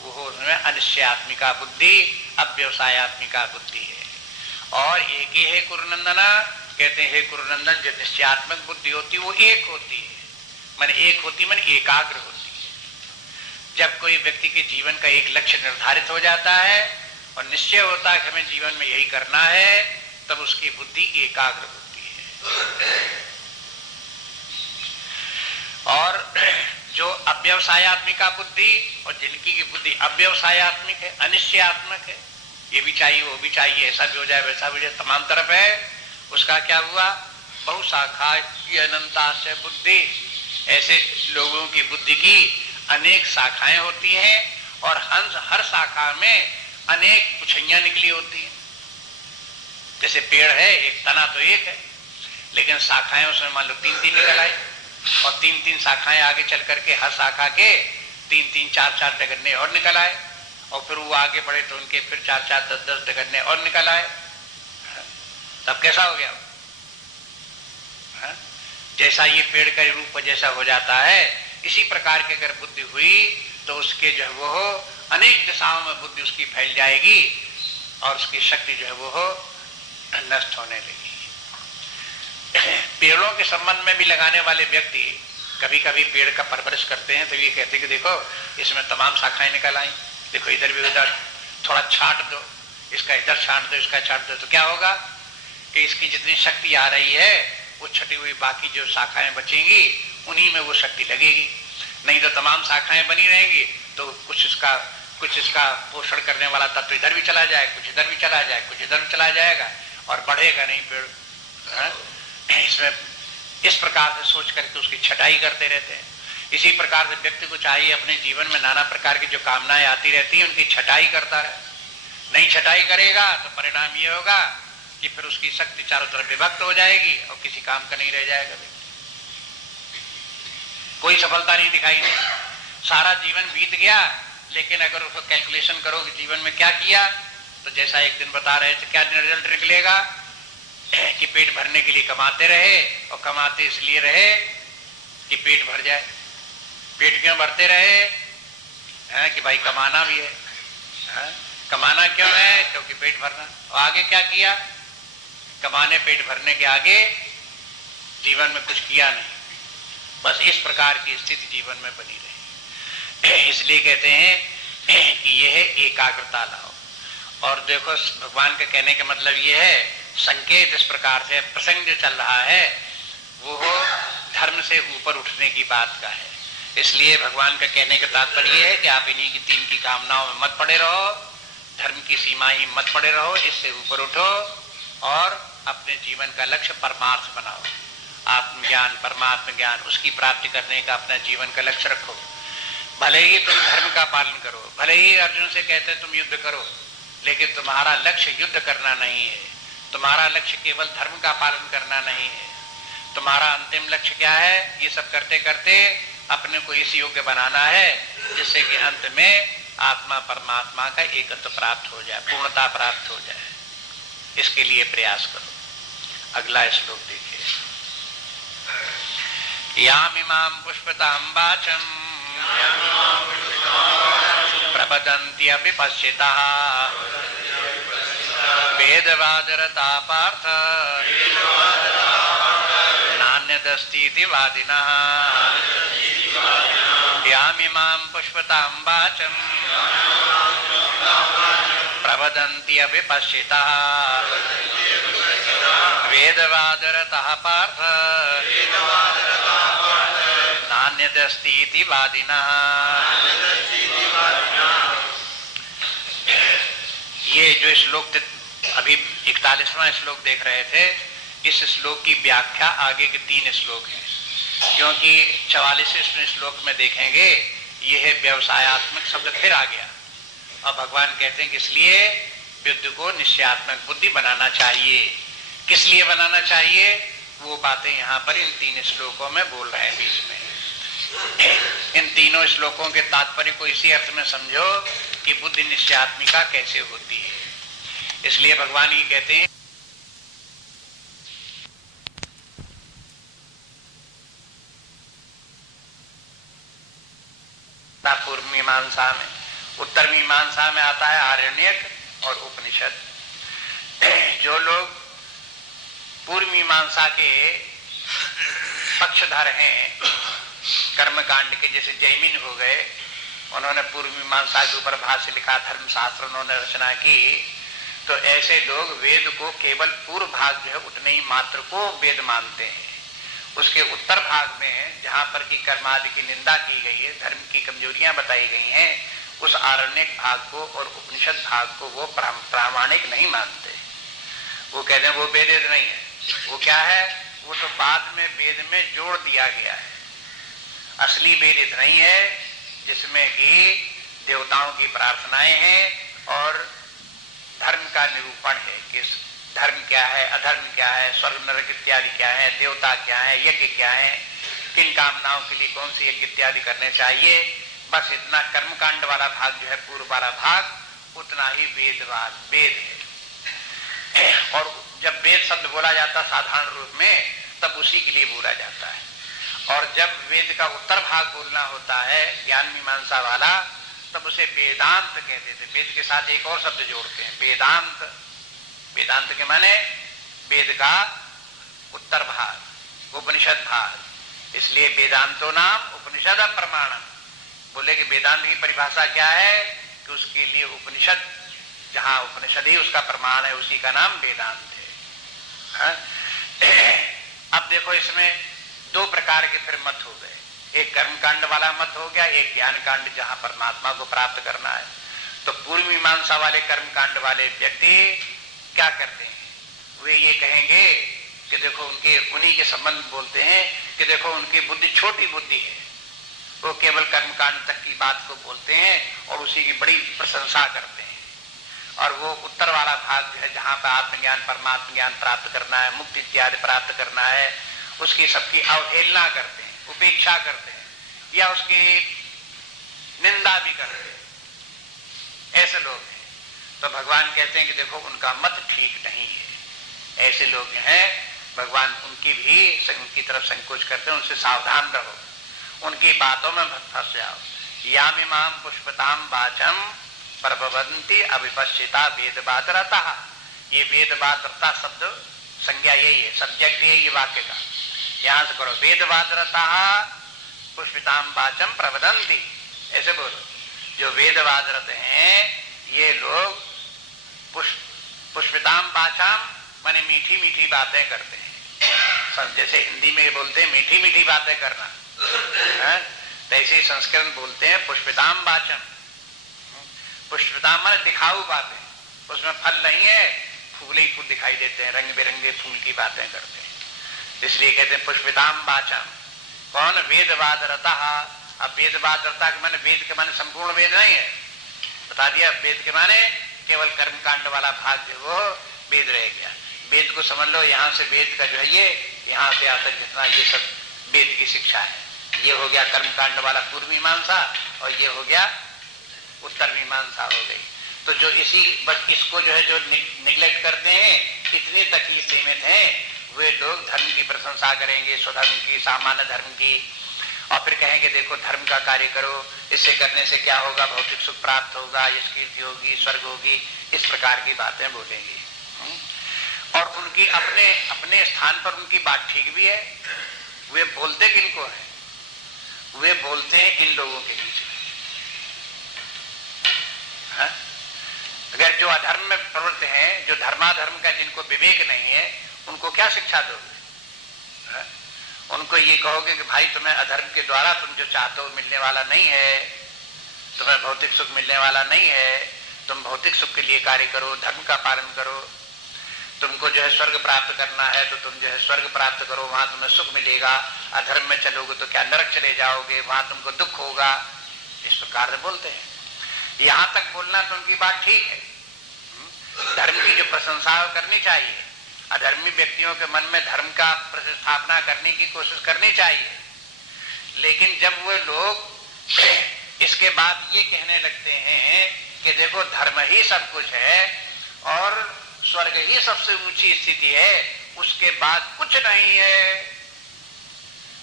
वो उसमें अनिश्चयात्मिका बुद्धि, अव्यवसायात्मिका बुद्धि है। और एक ही है कुरुनंदना, कहते हैं कुरुनंदन जो निश्चयात्मक बुद्धि होती है वो एक होती है, मन एक होती, मन एकाग्र होती है। जब कोई व्यक्ति के जीवन का एक लक्ष्य निर्धारित हो जाता है और निश्चय होता है कि हमें जीवन में यही करना है, तब उसकी बुद्धि एकाग्र होती है। और जो अव्यवसायात्मिका बुद्धि और जिनकी की बुद्धि अव्यवसायात्मिक है, अनिश्चयात्मक है, ये भी चाहिए वो भी चाहिए, ऐसा भी हो जाए वैसा भी हो जाए, तमाम तरफ है, उसका क्या हुआ? बहुशाखा अनंतास्य बुद्धि। ऐसे लोगों की बुद्धि की अनेक शाखाएं होती हैं और हर शाखा में अनेक पुछैया निकली होती हैं। जैसे पेड़ है, एक तना तो एक है, लेकिन शाखाएं उसमें मान लो 3-3 निकल आई, और 3-3 शाखाएं आगे चल करके हर शाखा के 3-3, 4-4 डगरने और निकल आए, और फिर वो आगे बढ़े तो उनके फिर 4-4, 10-10 डगरने और निकल आए। तब कैसा हो गया? जैसा ये पेड़ का रूप जैसा हो जाता है, इसी प्रकार की अगर बुद्धि हुई तो उसके जो है वो अनेक दिशाओं में बुद्धि उसकी फैल जाएगी और उसकी शक्ति जो है वो नष्ट होने लगेगी। पेड़ों के संबंध में भी लगाने वाले व्यक्ति कभी कभी पेड़ का परवरिश करते हैं तो ये कहते हैं कि देखो इसमें तमाम शाखाएं निकल आई, देखो इधर भी उधर, थोड़ा छांट दो, इसका इधर छांट दो, इसका छांट दो, तो क्या होगा कि इसकी जितनी शक्ति आ रही है वो छटी हुई बाकी जो शाखाएं बचेंगी उन्हीं में वो शक्ति लगेगी। नहीं तो तमाम शाखाएं बनी रहेंगी तो कुछ इसका पोषण करने वाला तत्व इधर भी चला जाए, कुछ इधर भी चला जाए, कुछ इधर भी चला जाएगा और बढ़ेगा नहीं पेड़। इसमें इस प्रकार से सोच करके उसकी छटाई करते रहते हैं। इसी प्रकार से व्यक्ति को चाहिए अपने जीवन में नाना प्रकार की जो कामनाएं आती रहती हैं उनकी छटाई करता रहे। नहीं छटाई करेगा तो परिणाम ये होगा कि फिर उसकी शक्ति चारों तरफ विभक्त हो जाएगी और किसी काम का नहीं रह जाएगा, कोई सफलता नहीं दिखाई दी, सारा जीवन बीत गया। लेकिन अगर उसको कैलकुलेशन करो कि जीवन में क्या किया, तो जैसा एक दिन बता रहे थे, क्या रिजल्ट निकलेगा कि पेट भरने के लिए कमाते रहे और कमाते इसलिए रहे कि पेट भर जाए। पेट क्यों भरते रहे? कि भाई कमाना भी है। कमाना क्यों है? क्योंकि पेट भरना। और आगे क्या किया? कमाने पेट भरने के आगे जीवन में कुछ किया नहीं, बस इस प्रकार की स्थिति जीवन में बनी रही। इसलिए कहते हैं कि यह है एकाग्रता लाओ। और देखो भगवान के कहने का मतलब यह है, संकेत इस प्रकार से प्रसंग जो चल रहा है वो धर्म से ऊपर उठने की बात का है। इसलिए भगवान का कहने का तात्पर्य यह है कि आप इन्हीं की 3 की कामनाओं में मत पड़े रहो, धर्म की सीमा ही मत पड़े रहो, इससे ऊपर उठो और अपने जीवन का लक्ष्य परमार्थ बनाओ। आत्मज्ञान, परमात्म ज्ञान, उसकी प्राप्ति करने का अपना जीवन का लक्ष्य रखो। भले ही तुम धर्म का पालन करो, भले ही अर्जुन से कहते तुम युद्ध करो, लेकिन तुम्हारा लक्ष्य युद्ध करना नहीं है, तुम्हारा लक्ष्य केवल धर्म का पालन करना नहीं है। तुम्हारा अंतिम लक्ष्य क्या है? ये सब करते करते अपने को इस योग्य बनाना है जिससे कि अंत में आत्मा परमात्मा का एकत्व प्राप्त हो जाए, पूर्णता प्राप्त हो जाए। इसके लिए प्रयास करो। अगला श्लोक देखिए। यामिमां पुष्पतां वाचं प्रपतन्ति अभिपश्चिताः वेदवादरता पार्थ नान्यदस्तीति वादिनः। यामिमां पुष्पतां वाचं प्रवदन्ति अभिपश्चिताः वेदवादरतः पार्थ नान्यदस्तीति वादिनः। ये जो श्लोक अभी 41वां श्लोक देख रहे थे, इस श्लोक की व्याख्या आगे के 3 श्लोक हैं, क्योंकि 44वें श्लोक में देखेंगे यह व्यवसायात्मक शब्द फिर आ गया और भगवान कहते हैं कि इसलिए बुद्धि को निश्चयात्मक बुद्धि बनाना चाहिए। किस लिए बनाना चाहिए वो बातें यहाँ पर इन 3 श्लोकों में बोल रहे हैं। बीच में इन तीनों श्लोकों के तात्पर्य को इसी अर्थ में समझो कि बुद्धि निश्चयात्मिका कैसे होती है। इसलिए भगवान ये कहते हैं पूर्व मीमांसा में, उत्तर मीमांसा में आता है आरण्यक और उपनिषद। जो लोग पूर्व मीमांसा के पक्षधर हैं, कर्मकांड के, जैसे जैमिन हो गए, उन्होंने पूर्व मीमांसा के ऊपर भाष्य लिखा, धर्मशास्त्र उन्होंने रचना की, तो ऐसे लोग वेद को केवल पूर्व भाग जो है उतने ही मात्र को वेद मानते हैं। उसके उत्तर भाग में जहां पर की कर्मादि की निंदा की गई है, धर्म की कमजोरियां बताई गई हैं, उस आरण्यक भाग को और उपनिषद भाग को वो प्रामाणिक नहीं मानते। वो कहते हैं वो वेद नहीं है। वो क्या है? वो तो बाद में वेद में जोड़ दिया गया है। असली वेद इतना ही है जिसमें कि देवताओं की प्रार्थनाएं हैं और धर्म का निरूपण है कि धर्म क्या है, अधर्म क्या है, स्वर्ग नरक इत्यादि क्या है, देवता क्या है, यज्ञ क्या है, किन कामनाओं के लिए कौन से यज्ञ इत्यादि करने चाहिए। बस इतना कर्मकांड वाला भाग जो है, पूर्व वाला भाग, उतना ही वेद है। और जब वेद शब्द बोला जाता साधारण रूप में, तब उसी के लिए बोला जाता है। और जब वेद का उत्तर भाग बोलना होता है, ज्ञान मीमांसा वाला, तब उसे वेदांत कहते थे। वेद के साथ एक और शब्द जोड़ते हैं, वेदांत। वेदांत के माने वेद का उत्तर भाग, उपनिषद भाग। इसलिए वेदांतो नाम उपनिषद प्रमाणम। बोले कि वेदांत की परिभाषा क्या है कि उसके लिए उपनिषद, जहां उपनिषद ही उसका प्रमाण है, उसी का नाम वेदांत है। अब देखो, इसमें दो प्रकार के फिर मत हो गए। एक कर्मकांड वाला मत हो गया, एक ज्ञान कांड जहां परमात्मा को प्राप्त करना है। तो पूर्व मीमांसा वाले कर्मकांड वाले व्यक्ति क्या करते हैं? वे ये कहेंगे कि देखो, उन्हीं के संबंध बोलते हैं कि देखो उनकी बुद्धि छोटी बुद्धि है, वो केवल कर्मकांड तक की बात को बोलते हैं और उसी की बड़ी प्रशंसा करते हैं। और वो उत्तर वाला भाग जो है, जहां पर आत्मज्ञान परमात्म ज्ञान प्राप्त करना है, मुक्ति इत्यादि प्राप्त करना है, उसकी सबकी अवहेलना करते हैं, उपेक्षा करते हैं, या उसकी निंदा भी करते हैं। ऐसे लोग हैं। तो भगवान कहते हैं कि देखो उनका मत ठीक नहीं है। ऐसे लोग हैं, भगवान उनकी तरफ संकोच करते हैं, उनसे सावधान रहो, उनकी बातों में मत फंस जाओ। यामिमाम पुष्पताम वाचम प्रभवन्ति अविपश्चिता वेदवाद रता। ये वेदवाद रता शब्द संज्ञा यही है, सब्जेक्ट यही है वाक्य का। यहां से करो, वेदवाद रता पुष्पिताम वाचम प्रवदन्ति, ऐसे बोलो। जो वेदवाद रत हैं ये लोग पुष्पिताम वाचाम माने मीठी मीठी बातें करते हैं। जैसे हिंदी में बोलते हैं मीठी मीठी बातें करना, ऐसे ही संस्कृत बोलते हैं पुष्पिताम वाचम। पुष्पिताम माने दिखाऊ बातें, उसमें फल नहीं है, फूल ही फूल दिखाई देते हैं, रंग बिरंगे फूल की बातें करते हैं, इसलिए कहते हैं पुष्पिताम वाचम। कौन? वेदवाद रता। अब वेदवाद रता के माने, वेद के माने संपूर्ण वेद नहीं है, बता दिया। वेद के माने केवल कर्मकांड वाला भाग जो वो वेद रह गया। वेद को समझ लो, यहाँ से वेद का जो है ये, यहाँ से यहाँ तक जितना ये सब वेद की शिक्षा है। ये हो गया कर्मकांड वाला पूर्व मीमांसा, और ये हो गया उत्तर मीमांसा हो गई। तो जो बस इसको जो है जो निग्लेक्ट करते हैं, इतने तक ही सीमित हैं, वे लोग धर्म की प्रशंसा करेंगे, स्वधर्म की, सामान्य धर्म की, और फिर कहेंगे देखो धर्म का कार्य करो, इससे करने से क्या होगा, भौतिक सुख प्राप्त होगा, यश कीर्ति होगी, स्वर्ग होगी, इस प्रकार की बातें बोलेंगे। और उनकी अपने अपने स्थान पर उनकी बात ठीक भी है। वे बोलते किनको है? वे बोलते हैं इन लोगों के बीच में। अगर जो अधर्म में प्रवृत्त हैं, जो धर्माधर्म का जिनको विवेक नहीं है, उनको क्या शिक्षा दोगे? उनको ये कहोगे कि भाई तुम्हें अधर्म के द्वारा तुम जो चाहते हो मिलने वाला नहीं है, तुम्हें भौतिक सुख मिलने वाला नहीं है, तुम भौतिक सुख के लिए कार्य करो, धर्म का पालन करो, तुमको जो है स्वर्ग प्राप्त करना है तो तुम जो है स्वर्ग प्राप्त करो, वहां तुम्हें सुख मिलेगा। अधर्म में चलोगे तो क्या नरक चले जाओगे, वहां तुमको दुख होगा। इस प्रकार से बोलते हैं। यहां तक बोलना तो उनकी बात ठीक है, धर्म की जो प्रशंसा करनी चाहिए, अधर्मी व्यक्तियों के मन में धर्म का प्रतिस्थापना करने की कोशिश करनी चाहिए। लेकिन जब वो लोग इसके बाद ये कहने लगते हैं कि देखो धर्म ही सब कुछ है और स्वर्ग ही सबसे ऊंची स्थिति है, उसके बाद कुछ नहीं है।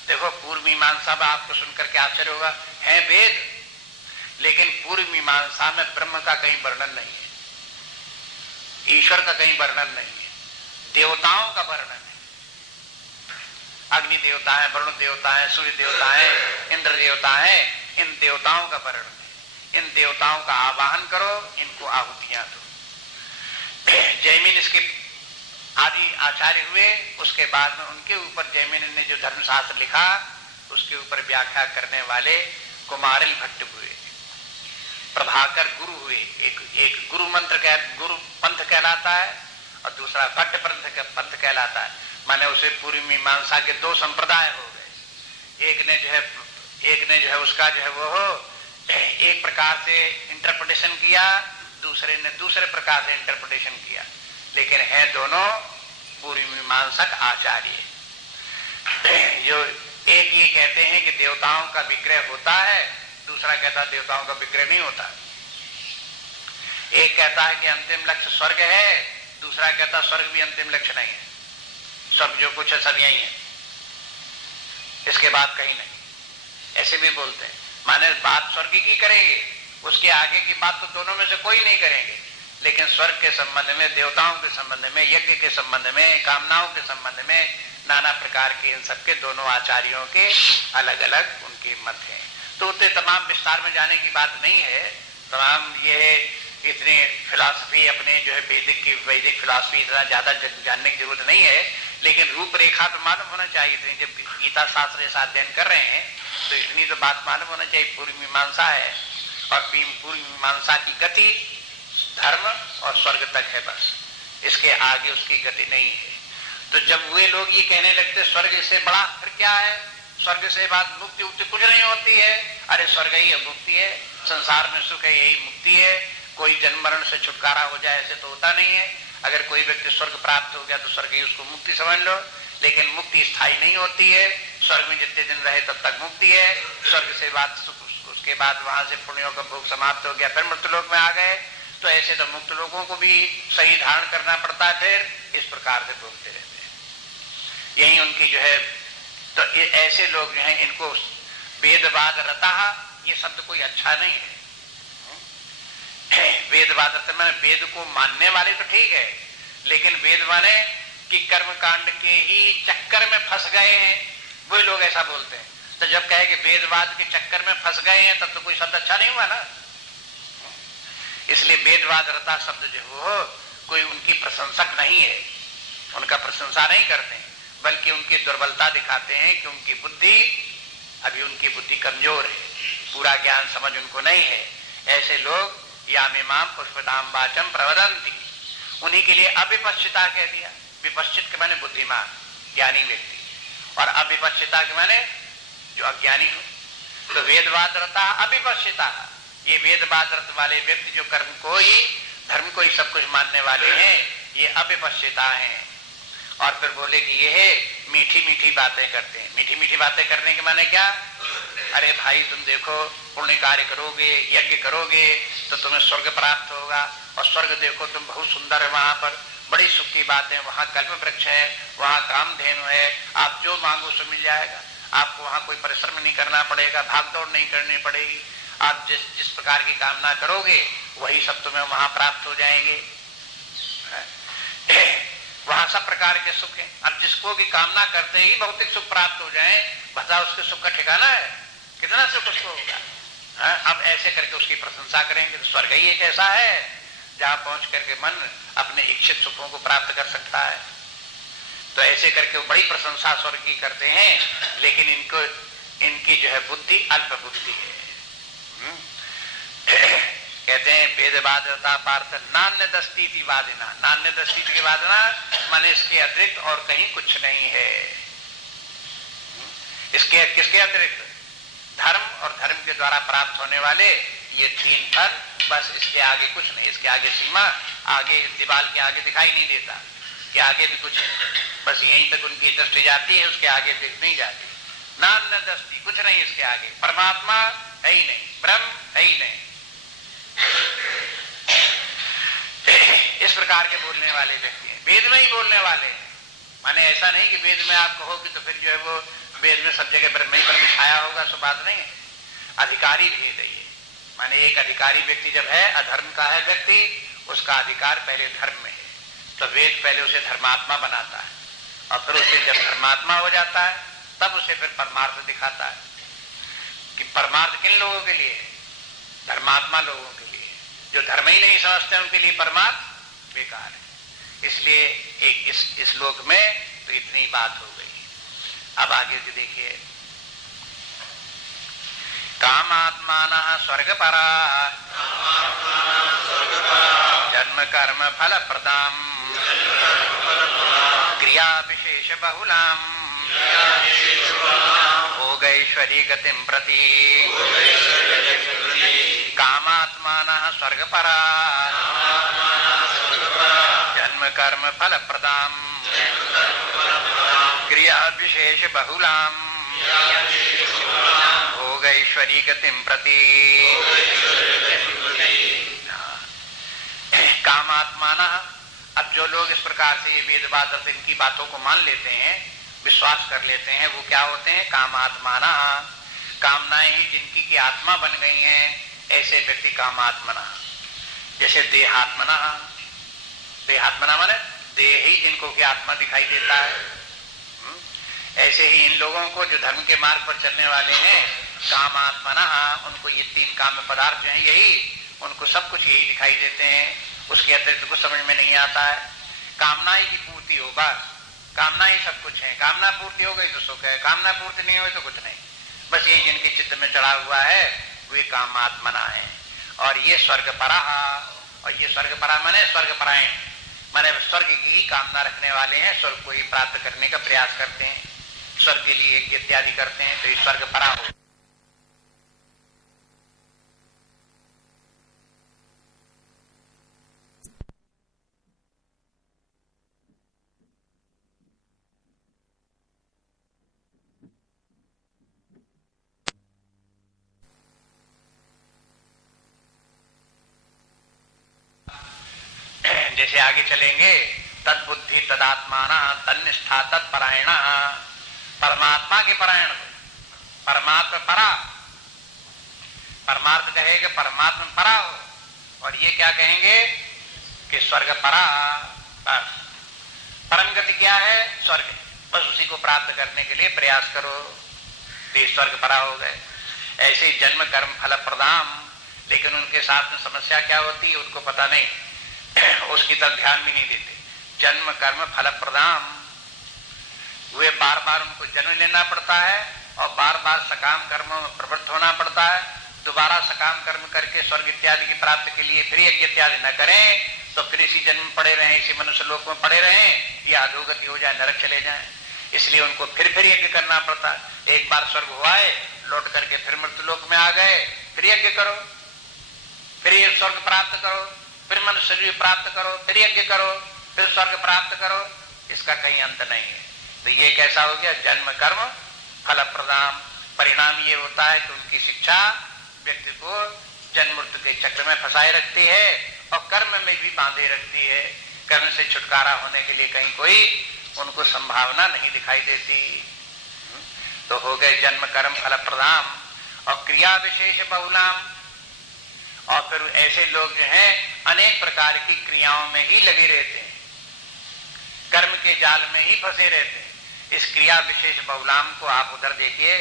देखो पूर्व मीमांसा में आपको सुनकर के आश्चर्य होगा, है वेद, लेकिन पूर्व मीमांसा में ब्रह्म का कहीं वर्णन नहीं है, ईश्वर का कहीं वर्णन नहीं है, देवताओं का वर्णन है। अग्नि देवता है, वरुण देवता है, सूर्य देवता है, इंद्र देवता है, इन देवताओं का वर्णन है। इन देवताओं का आवाहन करो, इनको आहुतियां दो। जैमिन इसके आदि आचार्य हुए, उसके बाद में उनके ऊपर जैमिन ने जो धर्मशास्त्र लिखा उसके ऊपर व्याख्या करने वाले कुमारिल भट्ट हुए, प्रभाकर गुरु हुए। एक गुरु मंत्र गुरु पंथ कहलाता है और दूसरा भट्ट पंथ कहलाता है। माने उसे पूर्व मीमांसा के दो संप्रदाय हो गए। एक ने जो है उसका जो है वो एक प्रकार से इंटरप्रिटेशन किया, दूसरे ने दूसरे प्रकार से इंटरप्रिटेशन किया, लेकिन है दोनों पूर्व मीमांसक आचार्य। जो एक ये कहते हैं कि देवताओं का विग्रह होता है, दूसरा कहता है देवताओं का विग्रह नहीं होता। एक कहता है कि अंतिम लक्ष्य स्वर्ग है, दूसरा कहता है स्वर्ग भी अंतिम लक्ष्य नहीं है, सब जो कुछ है सब यही है, इसके बाद कहीं नहीं। ऐसे भी बोलते हैं, माने बात स्वर्ग की करेंगे, उसके आगे की बात तो दोनों में से कोई नहीं करेंगे, लेकिन स्वर्ग के संबंध में, देवताओं के संबंध में, यज्ञ के संबंध में, कामनाओं के संबंध में, नाना प्रकार के इन सबके दोनों आचार्यों के अलग अलग उनके मत हैं। तो उतने तमाम विस्तार में जाने की बात नहीं है। तमाम ये इतनी फिलॉसफी अपने जो है वैदिक फिलॉसफी इतना ज्यादा जानने की जरूरत नहीं है, लेकिन रूपरेखा तो मालूम होना चाहिए। इतनी जब गीता शास्त्र जैसा अध्ययन कर रहे हैं तो इतनी तो बात मालूम होना चाहिए। पूर्व मीमांसा है और पूर्व मीमांसा की गति धर्म और स्वर्ग तक है, बस इसके आगे उसकी गति नहीं है। तो जब वे लोग ये कहने लगते स्वर्ग से बड़ा फिर क्या है, स्वर्ग से बाद मुक्ति उक्ति कुछ नहीं होती है, अरे स्वर्ग ही मुक्ति है, संसार में सुख है यही मुक्ति है, कोई जन्म मरण से छुटकारा हो जाए ऐसे तो होता नहीं है। अगर कोई व्यक्ति स्वर्ग प्राप्त हो गया तो स्वर्ग ही उसको मुक्ति समझ लो, लेकिन मुक्ति स्थायी नहीं होती है। स्वर्ग में जितने दिन रहे तब तक मुक्ति है, स्वर्ग से बाद उसके बाद वहां से पुण्यों का भोग समाप्त हो गया, फिर मृत्यु लोक में आ गए। तो ऐसे तो मुक्त लोगों को भी सही धारण करना पड़ता है, फिर इस प्रकार से भोगते रहते हैं। यही उनकी जो है, तो ऐसे लोग जो है इनको वेदवाद रता, ये शब्द कोई अच्छा नहीं है। वेदवाद रता मैंने वेद को मानने वाले तो ठीक है, लेकिन वेद माने कि कर्म कांड के ही चक्कर में फंस गए हैं, वो लोग ऐसा बोलते हैं। तो जब कहे कि वेदवाद के चक्कर में फंस गए हैं तब तो कोई शब्द अच्छा नहीं हुआ ना। इसलिए वेदवाद रता शब्द जो हो कोई उनकी प्रशंसक नहीं है, उनका प्रशंसा नहीं करते हैं, बल्कि उनकी दुर्बलता दिखाते हैं कि उनकी बुद्धि अभी उनकी बुद्धि कमजोर है, पूरा ज्ञान समझ उनको नहीं है। ऐसे लोग यामिमाम पुष्पताम वाचम प्रवदंती, उन्हीं के लिए अविपश्चिता कह दिया। विपश्चित के माने बुद्धिमान ज्ञानी व्यक्ति, और अविपश्चिता के माने जो अज्ञानी हो। तो वेदवाद रता अविपश्चिता, ये वेदवाद रत वाले व्यक्ति जो कर्म को ही धर्म को ही सब कुछ मानने वाले हैं, ये अविपश्चिता हैं। और फिर बोले कि ये है मीठी मीठी बातें करते हैं। मीठी मीठी बातें करने के माने क्या, अरे भाई तुम देखो पुण्य कार्य करोगे, यज्ञ करोगे तो तुम्हें स्वर्ग प्राप्त होगा, और स्वर्ग देखो तुम बहुत सुंदर है, वहां पर बड़ी सुख की बात है, वहां कल्प वृक्ष है, वहां कामधेनु है, आप जो मांगो सो मिल जाएगा, आपको वहां कोई परिश्रम नहीं करना पड़ेगा, भागदौड़ नहीं करनी पड़ेगी, आप जिस प्रकार की कामना करोगे वही सब तुम्हें वहां प्राप्त हो जाएंगे। वहां सब प्रकार के सुख है। अब जिसको भी कामना करते ही भौतिक सुख प्राप्त हो जाए, बता उसके सुख का ठिकाना है, कितना सुख उसको होगा। अब ऐसे करके उसकी प्रशंसा करेंगे तो स्वर्ग ही एक ऐसा है जहां पहुंच करके मन अपने इच्छित सुखों को प्राप्त कर सकता है। तो ऐसे करके वो बड़ी प्रशंसा स्वर्ग की करते हैं, लेकिन इनकी जो है बुद्धि अल्प बुद्धि है। कहते हैं वेदवादता पार्थ नान्य दस्ती वादिना, नान्य दस्ती की वादना माने इसके अतिरिक्त और कहीं कुछ नहीं है। इसके किसके अतिरिक्त, धर्म और धर्म के द्वारा प्राप्त होने वाले ये तीन फल, बस इसके आगे कुछ नहीं। इसके आगे सीमा, आगे दीवार के आगे दिखाई नहीं देता कि आगे भी कुछ है, बस यहीं तक उनकी दृष्टि जाती है, उसके आगे दिख नहीं जाती। नान्य दस्ती, कुछ नहीं इसके आगे, परमात्मा है ही नहीं, ब्रह्म है ही नहीं। प्रकार के बोलने वाले व्यक्ति हैं, वेद में ही बोलने वाले हैं। माने ऐसा नहीं कि वेद में आप कहो कि तो फिर जो है वो वेद में सब जगह ब्रह्म ही ब्रह्म छाया होगा, सो बात नहीं है। अधिकारी भेद है ये। माने एक अधिकारी व्यक्ति जब है, अधर्म का है व्यक्ति, उसका अधिकार पहले धर्म में है, तो वेद पहले उसे धर्मात्मा बनाता है और फिर उसे जब धर्मात्मा हो जाता है तब उसे फिर परमार्थ दिखाता है कि परमार्थ किन लोगों के लिए है, धर्मात्मा लोगों के लिए। जो धर्म ही नहीं समझते उनके लिए परमार्थ बेकार है। इसलिए एक इस श्लोक में तो इतनी बात हो गई। अब आगे जो देखिए, कामात्मानः स्वर्गपरा जन्म कर्म फल प्रदाम क्रिया विशेष बहुलाम भोगैश्वरी गतिम प्रति कामात्मानः स्वर्गपरा जन्म कर्म फल प्रदाम क्रिया विशेष बहुलाम भोगैश्वरी गतिम प्रति कामात्मानः। अब जो लोग इस प्रकार से ये वेदवाद और इनकी बातों को मान लेते हैं, विश्वास कर लेते हैं, वो क्या होते हैं? कामात्माना। कामनाएं ही जिनकी की आत्मा बन गई हैं, ऐसे व्यक्ति कामात्मना। जैसे देहात्मना, देहात्मना माने देह ही जिनको की आत्मा दिखाई देता है, ऐसे ही इन लोगों को जो धर्म के मार्ग पर चलने वाले हैं, कामात्मना, उनको ये तीन काम पदार्थ जो है यही, उनको सब कुछ यही दिखाई देते हैं, उसके अतिरिक्त कुछ समझ में नहीं आता है। कामना ही की पूर्ति हो, बस कामना ही सब कुछ है। कामना पूर्ति हो गई तो सुख है, कामना पूर्ति नहीं हुई तो कुछ नहीं। बस ये जिनके चित्त में चढ़ा हुआ है वे कामात्मना है। और ये स्वर्गपरा, और ये स्वर्गपरा माने स्वर्गपरायण, माने स्वर्ग की ही कामना रखने वाले हैं, स्वर्ग को ही प्राप्त करने का प्रयास करते हैं, स्वर्ग के लिए यज्ञ इत्यादि करते हैं, तो ये स्वर्गपरा हो। जैसे आगे चलेंगे, तद्बुद्धि तदात्माना तन्निष्ठा तत्परायण, परमात्मा के परायण, परमात्मा परा, परमार्थ कहेंगे परमात्मा परा हो, और ये क्या कहेंगे कि स्वर्ग परा। परम गति क्या है? स्वर्ग, बस उसी को प्राप्त करने के लिए प्रयास करो, तो स्वर्ग परा हो गए। ऐसे जन्म कर्म फल प्रदाम, लेकिन उनके साथ में समस्या क्या होती है उनको पता नहीं, उसकी तरफ ध्यान भी नहीं देते। जन्म कर्म फल प्रदान, वे बार बार उनको जन्म लेना पड़ता है और बार बार सकाम कर्मों में प्रवृत्त होना पड़ता है। दोबारा सकाम कर्म करके स्वर्ग इत्यादि की प्राप्ति के लिए फिर यज्ञ इत्यादि न करें तो फिर इसी जन्म में पड़े रहें, इसी मनुष्य लोक में पड़े रहें, या अधोगति हो जाए, नरक चले जाएं। इसलिए उनको फिर यज्ञ करना पड़ता है। एक बार स्वर्ग हुआ है, लौट करके फिर मृत्यु लोक में आ गए, फिर यज्ञ करो, फिर ये स्वर्ग प्राप्त करो, फिर मनुष्य शरीर प्राप्त करो, फिर यज्ञ करो, फिर स्वर्ग प्राप्त करो, इसका कहीं अंत नहीं है। तो ये कैसा हो गया? जन्म कर्म फल प्रदान। परिणाम ये होता है कि उनकी शिक्षा व्यक्ति को जन्म मृत्यु के चक्र में फंसाए रखती है और कर्म में भी बांधे रखती है। कर्म से छुटकारा होने के लिए कहीं कोई उनको संभावना नहीं दिखाई देती। तो हो गए जन्म कर्म फल प्रदान और क्रिया विशेष बहुलाम। और फिर ऐसे लोग जो हैं अनेक प्रकार की क्रियाओं में ही लगे रहते हैं, कर्म के जाल में ही फंसे रहते हैं। इस क्रिया विशेष बहुलाम को आप उधर देखिए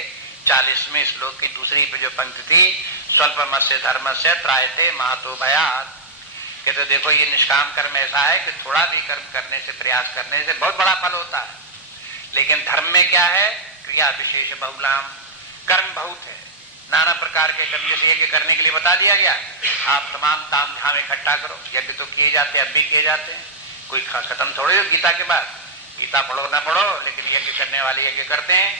40वें श्लोक की दूसरी पे जो पंक्ति थी, स्वल्पमस्य धर्मस्य त्रायते महतो भयात्, कि तो देखो ये निष्काम कर्म ऐसा है कि थोड़ा भी कर्म करने से, प्रयास करने से बहुत बड़ा फल होता है। लेकिन धर्म में क्या है? क्रिया विशेष बहुलाम, कर्म बहुत है, नाना प्रकार के कर्म। जैसे यज्ञ करने के लिए बता दिया गया, आप तमाम ताम झाम इकट्ठा करो, यज्ञ तो किए जाते हैं, अब भी किए जाते हैं, कोई खत्म थोड़े हो गीता के बाद। गीता पढ़ो ना पढ़ो, लेकिन यज्ञ करने वाले यज्ञ करते हैं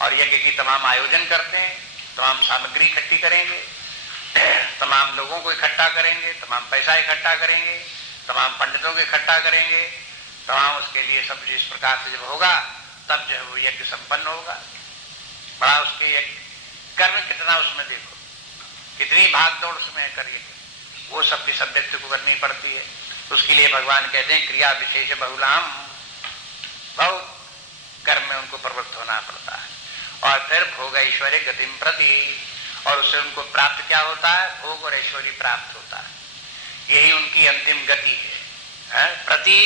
और यज्ञ की तमाम आयोजन करते हैं, तमाम सामग्री इकट्ठी करेंगे, तमाम लोगों को इकट्ठा करेंगे, तमाम पैसा इकट्ठा करेंगे, तमाम पंडितों को इकट्ठा करेंगे, तमाम उसके लिए सब जिस प्रकार से जब होगा तब जो है वो यज्ञ संपन्न होगा। बड़ा उसके यज्ञ कर्म कितना उसमें देखो, कितनी भाग दौड़ उसमें करिए, वो सब भी सब व्यक्ति को करनी पड़ती है। उसके लिए भगवान कहते हैं क्रिया विशेष बहुलाम, बहुत कर्म में उनको प्रवृत्त होना पड़ता है। और फिर भोग ऐश्वर्य गतिम प्रति, और उससे उनको प्राप्त क्या होता है? भोग और ऐश्वर्य प्राप्त होता है। यही उनकी अंतिम गति है। प्रति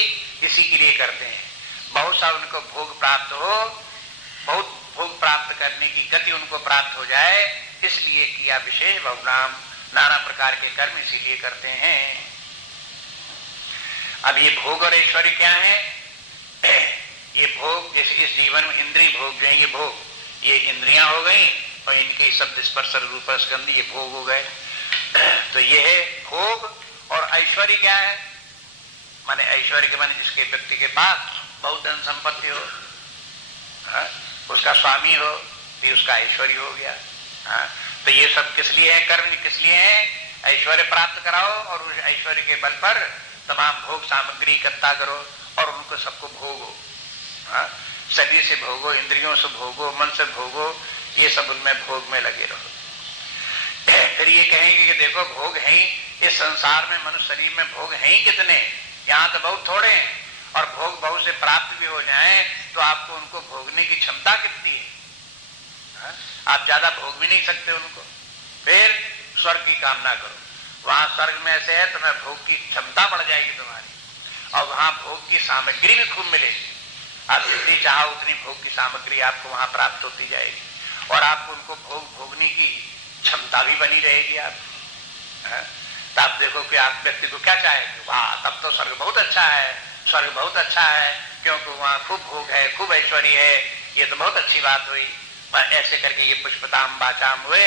इसी के लिए करते हैं, बहुत सा उनको भोग प्राप्त हो, बहुत भोग प्राप्त करने की गति उनको प्राप्त हो जाए, इसलिए किया विशेष बहुनाम, नाना प्रकार के कर्म इसीलिए करते हैं। अब ये भोग और ऐश्वर्य क्या है? ये भोग जैसे इस जीवन में इंद्रिय भोग जो है, ये भोग, ये इंद्रियां हो गई और इनके शब्द स्पर्श रूप स्कंध ये भोग हो गए। तो ये है भोग। और ऐश्वर्य क्या है? माने ऐश्वर्य के माने जिसके व्यक्ति के पास बहुत धन संपत्ति हो, उसका स्वामी हो, ये उसका ऐश्वर्य हो गया। तो ये सब किस लिए है? कर्म किस लिए है? ऐश्वर्य प्राप्त कराओ और उस ऐश्वर्य के बल पर तमाम भोग सामग्री इकट्ठा करो और उनको सबको भोगो। शरीर से भोगो, इंद्रियों से भोगो, मन से भोगो, ये सब उनमें भोग में लगे रहो। फिर ये कहेंगे कि देखो भोग है ही इस संसार में, मनुष्य शरीर में भोग है ही कितने, यहाँ तो बहुत थोड़े हैं, और भोग बहुत से प्राप्त भी हो जाएं तो आपको उनको भोगने की क्षमता कितनी है? आप ज्यादा भोग भी नहीं सकते उनको। फिर स्वर्ग की कामना करो, वहां स्वर्ग में ऐसे है तुम्हें भोग की क्षमता बढ़ जाएगी तुम्हारी, और वहां भोग की सामग्री भी खूब मिलेगी। आप जितनी चाहो उतनी भोग की सामग्री आपको वहां प्राप्त होती जाएगी, और आपको उनको भोगने की क्षमता भी बनी रहेगी। आप तो आप देखो कि आप व्यक्ति को क्या चाहेंगे? वाह, तब तो स्वर्ग बहुत अच्छा है, स्वर्ग बहुत अच्छा है, क्योंकि वहां खूब भोग है, खूब ऐश्वर्य है, ये तो बहुत अच्छी बात हुई। ऐसे करके ये पुष्पताम बाचाम हुए,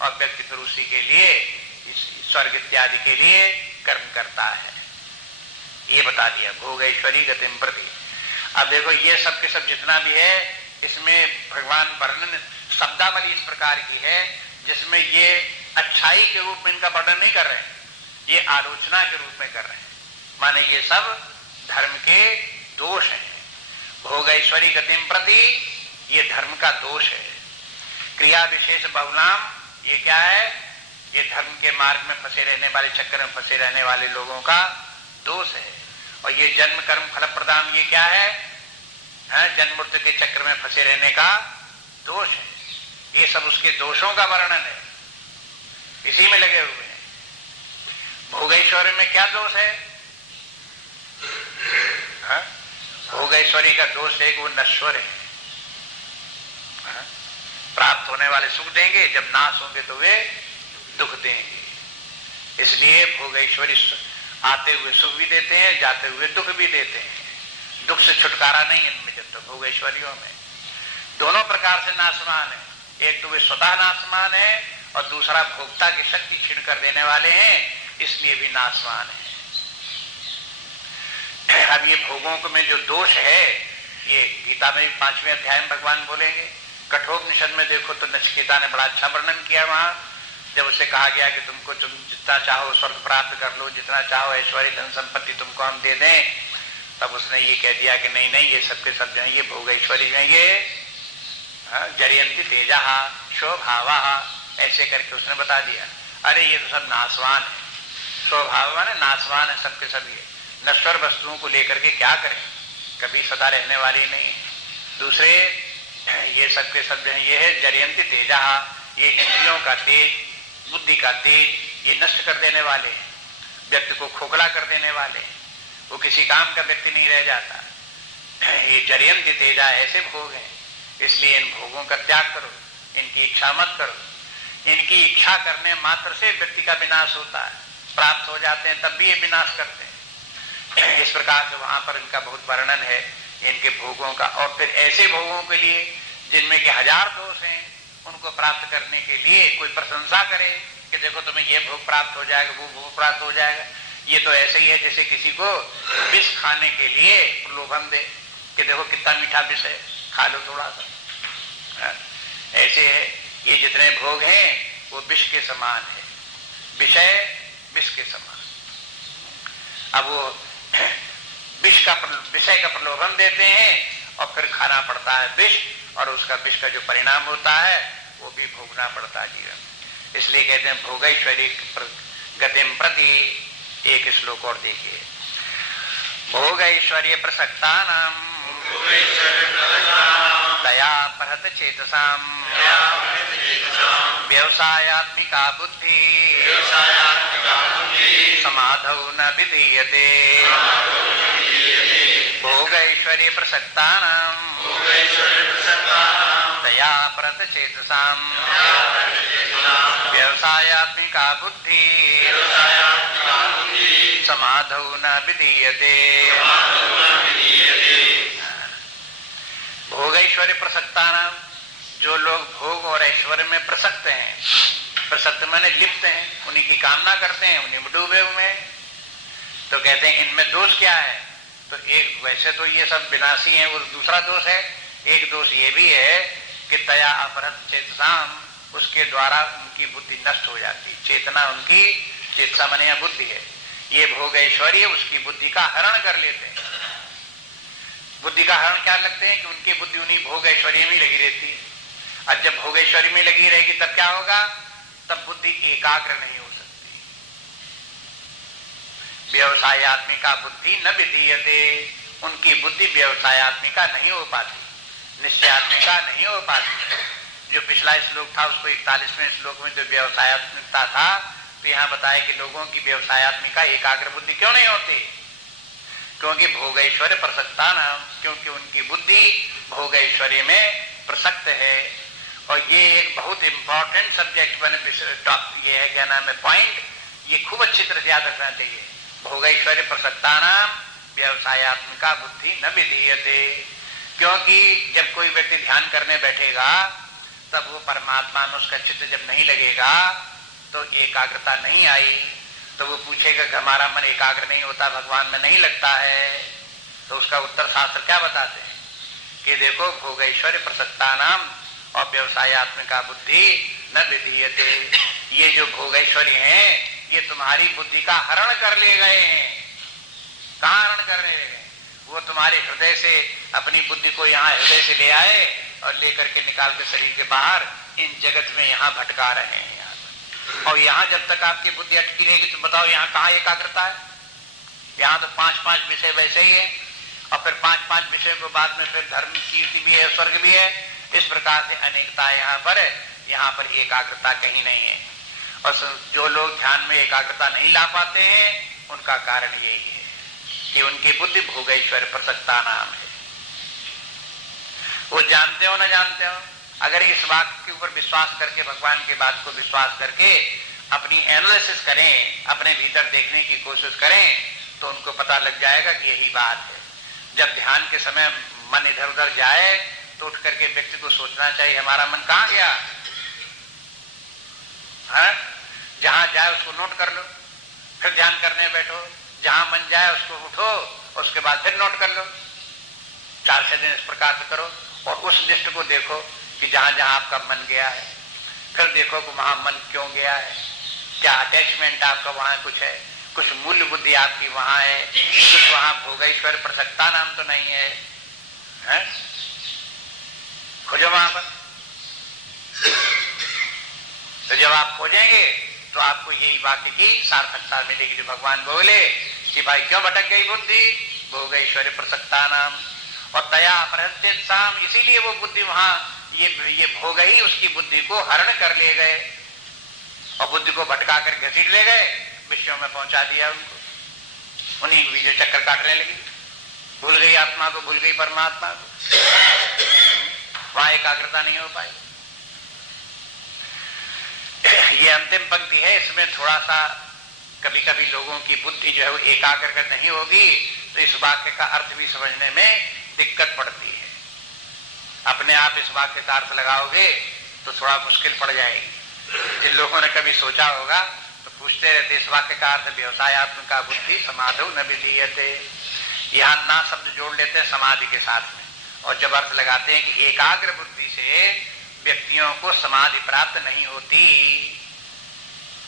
और व्यक्ति फिर उसी के लिए, स्वर्ग इत्यादि के लिए कर्म करता है। ये बता दिया भोग ऐश्वर्य गतिम प्रति। अब देखो ये सब के सब जितना भी है, इसमें भगवान वर्णन शब्दावली इस प्रकार की है जिसमें ये अच्छाई के रूप में इनका वर्णन नहीं कर रहे हैं, ये आलोचना के रूप में कर रहे हैं। माने ये सब धर्म के दोष हैं। भोग ऐश्वर्य गतिम प्रति ये धर्म का दोष है। क्रिया विशेष बहुनाम ये क्या है? ये धर्म के मार्ग में फंसे रहने वाले, चक्कर में फंसे रहने वाले लोगों का दोष है। और ये जन्म कर्म फल प्रदान ये क्या है? जन्म मृत्यु के चक्र में फंसे रहने का दोष है। ये सब उसके दोषों का वर्णन है, इसी में लगे हुए हैं। भोगैश्वर्य में क्या दोष है? भोगैश्वर्य का दोष है कि वो नश्वर है। प्राप्त होने वाले सुख देंगे, जब नाश होंगे तो वे दुख देंगे। इसलिए भोगैश्वर्य आते हुए सुख भी देते हैं, जाते हुए दुख भी देते हैं। दुख से छुटकारा नहीं इनमें, जब तक भोगैश्वर्यों में दोनों प्रकार से नाशवान है। एक तो वे स्वतः नाशवान है, और दूसरा भोक्ता की शक्ति छीन कर देने वाले हैं, इसलिए भी नाशवान है। अब ये भोगों में जो दोष है, ये गीता में 5वें अध्याय में भगवान बोलेंगे। कठोपनिषद में देखो तो नचिकेता ने बड़ा अच्छा वर्णन किया। वहां जब उसे कहा गया कि तुम जितना चाहो स्वर्ग प्राप्त कर लो, जितना चाहो ऐश्वर्य धन संपत्ति तुमको हम दे दें, तब उसने ये कह दिया कि नहीं नहीं, ये सबके सब जो है ये भोग ऐश्वर्य है, ये जरियंती तेजा स्वभाव, ऐसे करके उसने बता दिया। अरे ये तो सब नाशवान है, स्वभाव माने नाशवान है सबके सब। ये नश्वर वस्तुओं को लेकर के क्या करें, कभी सदा रहने वाली नहीं। दूसरे ये सबके सब जो है ये है जरियंती तेजा, ये इंद्रियों का तेज, बुद्धि का तेज, ये नष्ट कर देने वाले, व्यक्ति को खोखला कर देने वाले, वो किसी काम का व्यक्ति नहीं रह जाता। ये जरियंती तेजा ऐसे भोग हैं, इसलिए इन भोगों का त्याग करो, इनकी इच्छा मत करो। इनकी इच्छा करने मात्र से व्यक्ति का विनाश होता है, प्राप्त हो जाते हैं तब भी ये विनाश करते हैं। इस प्रकार से वहां पर इनका बहुत वर्णन है इनके भोगों का। और फिर ऐसे भोगों के लिए जिनमें के 1000 दोष हैं, उनको प्राप्त करने के लिए कोई प्रशंसा करे कि देखो तुम्हें ये भोग प्राप्त हो जाएगा, वो भोग प्राप्त हो जाएगा। ये तो ऐसे ही है जैसे किसी को विष खाने के लिए प्रलोभन दे कि देखो कितना मीठा विष है, खा लो थोड़ा सा। ऐसे है ये जितने भोग हैं वो विष के समान है, विषय विष के समान। अब वो विषय का प्रलोभन देते हैं और फिर खाना पड़ता है विष, और उसका विष का जो परिणाम होता है वो भी भोगना पड़ता है जीवन। इसलिए कहते हैं भोगैश्वर्य गतिम प्रति। एक श्लोक और देखिए, भोग ऐश्वर्य प्रसक्तानां दया परहत चेतसाम व्यवसायात्मिका बुद्धि समाधौ न विधीयते। भोग ऐश्वर्य प्रसक्तानां दया परहत चेतसाम व्यवसायात्मिका बुद्धि समाधौ न विधीयते। भोग ऐश्वर्य प्रसक्तानां, जो लोग भोग और ऐश्वर्य में प्रसक्त हैं, प्रसक्त माने लिप्त हैं, उन्हीं की कामना करते हैं, उन्हीं में डूबे हुए हैं, तो कहते हैं इनमें दोष क्या है? तो एक, वैसे तो ये सब विनाशी है, और दूसरा दोष है, एक दोष ये भी है कि तया अपहृत चेतसाम, उसके द्वारा उनकी बुद्धि नष्ट हो जाती, चेतना उनकी, चेतना माने बुद्धि है, ये भोग ऐश्वर्य उसकी बुद्धि का हरण कर लेते हैं। बुद्धि का हरण क्या लगते हैं कि उनकी बुद्धि उन्हीं भोग ऐश्वर्य में लगी रहती है। और जब भोग ऐश्वर्य में लगी रहेगी तब क्या होगा? तब बुद्धि एकाग्र नहीं हो सकती। व्यवसायात्मिका बुद्धि न विधीयते, उनकी बुद्धि व्यवसायात्मिका नहीं हो पाती, निश्चयात्मिका नहीं हो पाती। जो पिछला श्लोक था उसको 41वें श्लोक में जो व्यवसायात्मिकता था, तो यहाँ बताया कि लोगों की व्यवसायात्मिका एकाग्र बुद्धि क्यों नहीं होती? क्योंकि भोग ऐश्वर्य प्रसक्ता नाम, क्योंकि उनकी बुद्धि भोग ऐश्वर्य में प्रसक्त है। और ये एक बहुत इंपॉर्टेंट सब्जेक्ट बने, ये है क्या नाम है पॉइंट, ये खूब अच्छी तरह से याद रखना चाहिए। भोग ऐश्वर्य प्रसक्ता नाम व्यवसायात्मिका बुद्धि न विधीयते, क्योंकि जब कोई व्यक्ति ध्यान करने बैठेगा तब वो परमात्मा में उसका चित्त जब नहीं लगेगा तो एकाग्रता नहीं आई, तो वो पूछेगा कि हमारा मन एकाग्र नहीं होता, भगवान में नहीं लगता है। तो उसका उत्तर शास्त्र क्या बताते हैं कि देखो भोग ऐश्वर्य प्रसक्ता नाम और व्यवसायात्मिका बुद्धि न विधीयते, ये जो भोग ऐश्वर्य हैं ये तुम्हारी बुद्धि का हरण कर ले गए हैं। कहाँ हरण कर ले गए? वो तुम्हारे हृदय से अपनी बुद्धि को यहाँ हृदय से ले आए और लेकर के निकाल के शरीर के बाहर इन जगत में यहाँ भटका रहे हैं। और यहाँ जब तक आपकी बुद्धि अटकी रहेगी तो बताओ यहाँ कहाँ एकाग्रता है? यहाँ तो 5-5 विषय वैसे ही है, और फिर 5-5 विषयों के बाद में फिर धर्म, कीर्ति भी है, स्वर्ग भी है। इस प्रकार से अनेकता यहाँ पर है, यहाँ पर एकाग्रता कहीं नहीं है। और जो लोग ध्यान में एकाग्रता नहीं ला पाते हैं उनका कारण यही है कि उनकी बुद्धि भोग ऐश्वर्य प्रसक्ता नाम है। वो जानते हो न जानते हो, अगर इस बात के ऊपर विश्वास करके, भगवान की बात को विश्वास करके अपनी एनालिसिस करें, अपने भीतर देखने की कोशिश करें, तो उनको पता लग जाएगा कि यही बात है। जब ध्यान के समय मन इधर उधर जाए तो उठ करके व्यक्ति को सोचना चाहिए हमारा मन कहाँ गया है? जहां जाए उसको नोट कर लो, फिर ध्यान करने बैठो। जहां मन जाए उसको उठो, उसके बाद फिर नोट कर लो। 4-6 दिन इस प्रकार से करो और उस लिस्ट को देखो कि जहां जहां आपका मन गया है, फिर देखो कि वहां मन क्यों गया है, क्या अटैचमेंट आपका वहां कुछ है, कुछ मूल्य बुद्धि आपकी वहां है, कुछ वहां भोग ऐश्वर्य प्रसक्ता नाम तो नहीं है, है? खोजो वहां पर। तो जब आप खोजेंगे तो आपको यही वाक्य की सार्थकता मिलेगी जो भगवान बोले कि भाई क्यों भटक गई बुद्धि? भोग ऐश्वर्य प्रसक्ता नाम और तया अपहृत साम, इसीलिए वो बुद्धि वहां ये भोग ही उसकी बुद्धि को हरण कर ले गए और बुद्धि को भटका कर घसीट ले गए, विषयों में पहुंचा दिया उनको। उन्हीं भी जो चक्कर काटने लगी, भूल गई आत्मा को, भूल गई परमात्मा को, वहां एकाग्रता नहीं हो पाई। ये अंतिम पंक्ति है, इसमें थोड़ा सा कभी कभी लोगों की बुद्धि जो है वो एकाग्र नहीं होगी तो इस वाक्य का अर्थ भी समझने में दिक्कत पड़ती है। अपने आप इस वाक्य का अर्थ लगाओगे तो थोड़ा मुश्किल पड़ जाएगी। जिन लोगों ने कभी सोचा होगा तो पूछते रहते इस वाक्य का अर्थ व्यवसायात्मिका बुद्धि समाधौ न विधीयते। यहाँ ना शब्द जोड़ लेते हैं समाधि के साथ में, और जब अर्थ लगाते हैं कि एकाग्र बुद्धि से व्यक्तियों को समाधि प्राप्त नहीं होती।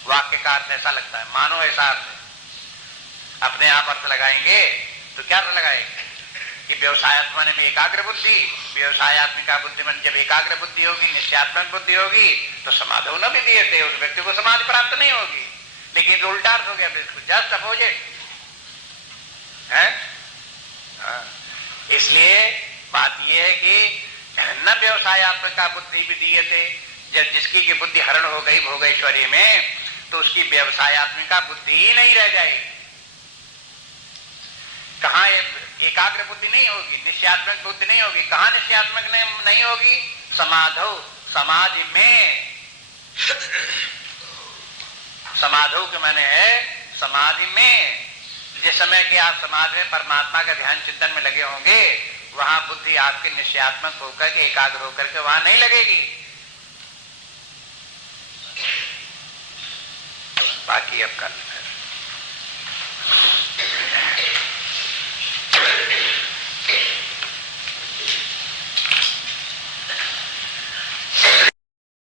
वाक्य का अर्थ ऐसा लगता है, मानो ऐसा अर्थ है। अपने आप अर्थ लगाएंगे तो क्या अर्थ लगाएंगे कि व्यवसायात्मा में एकाग्र बुद्धि, व्यवसायात्मिका बुद्धि में जब एकाग्र बुद्धि होगी, निश्चयात्मक बुद्धि होगी तो समाधौ न विधीयते, उस व्यक्ति को समाधि प्राप्त नहीं होगी। लेकिन उल्टा अर्थ हो गया, बिल्कुल जस्ट अपोजिट है। इसलिए बात यह है कि न व्यवसायात्मिका बुद्धि विधीयते, जब जिसकी की बुद्धि हरण हो गई भोगैश्वर्य में तो उसकी व्यवसायात्मिका बुद्धि ही नहीं रह जाएगी। कहाँ एकाग्र बुद्धि नहीं होगी, निश्चयात्मक बुद्धि नहीं होगी। कहाँ निश्चयात्मक नहीं होगी? समाधौ, समाधि में। समाधौ के माने है समाधि में। जिस समय कि आप समाधि में परमात्मा का ध्यान चिंतन में लगे होंगे, वहां बुद्धि आपके निश्चयात्मक होकर के एकाग्र होकर के वहां नहीं लगेगी। बाकी अब कर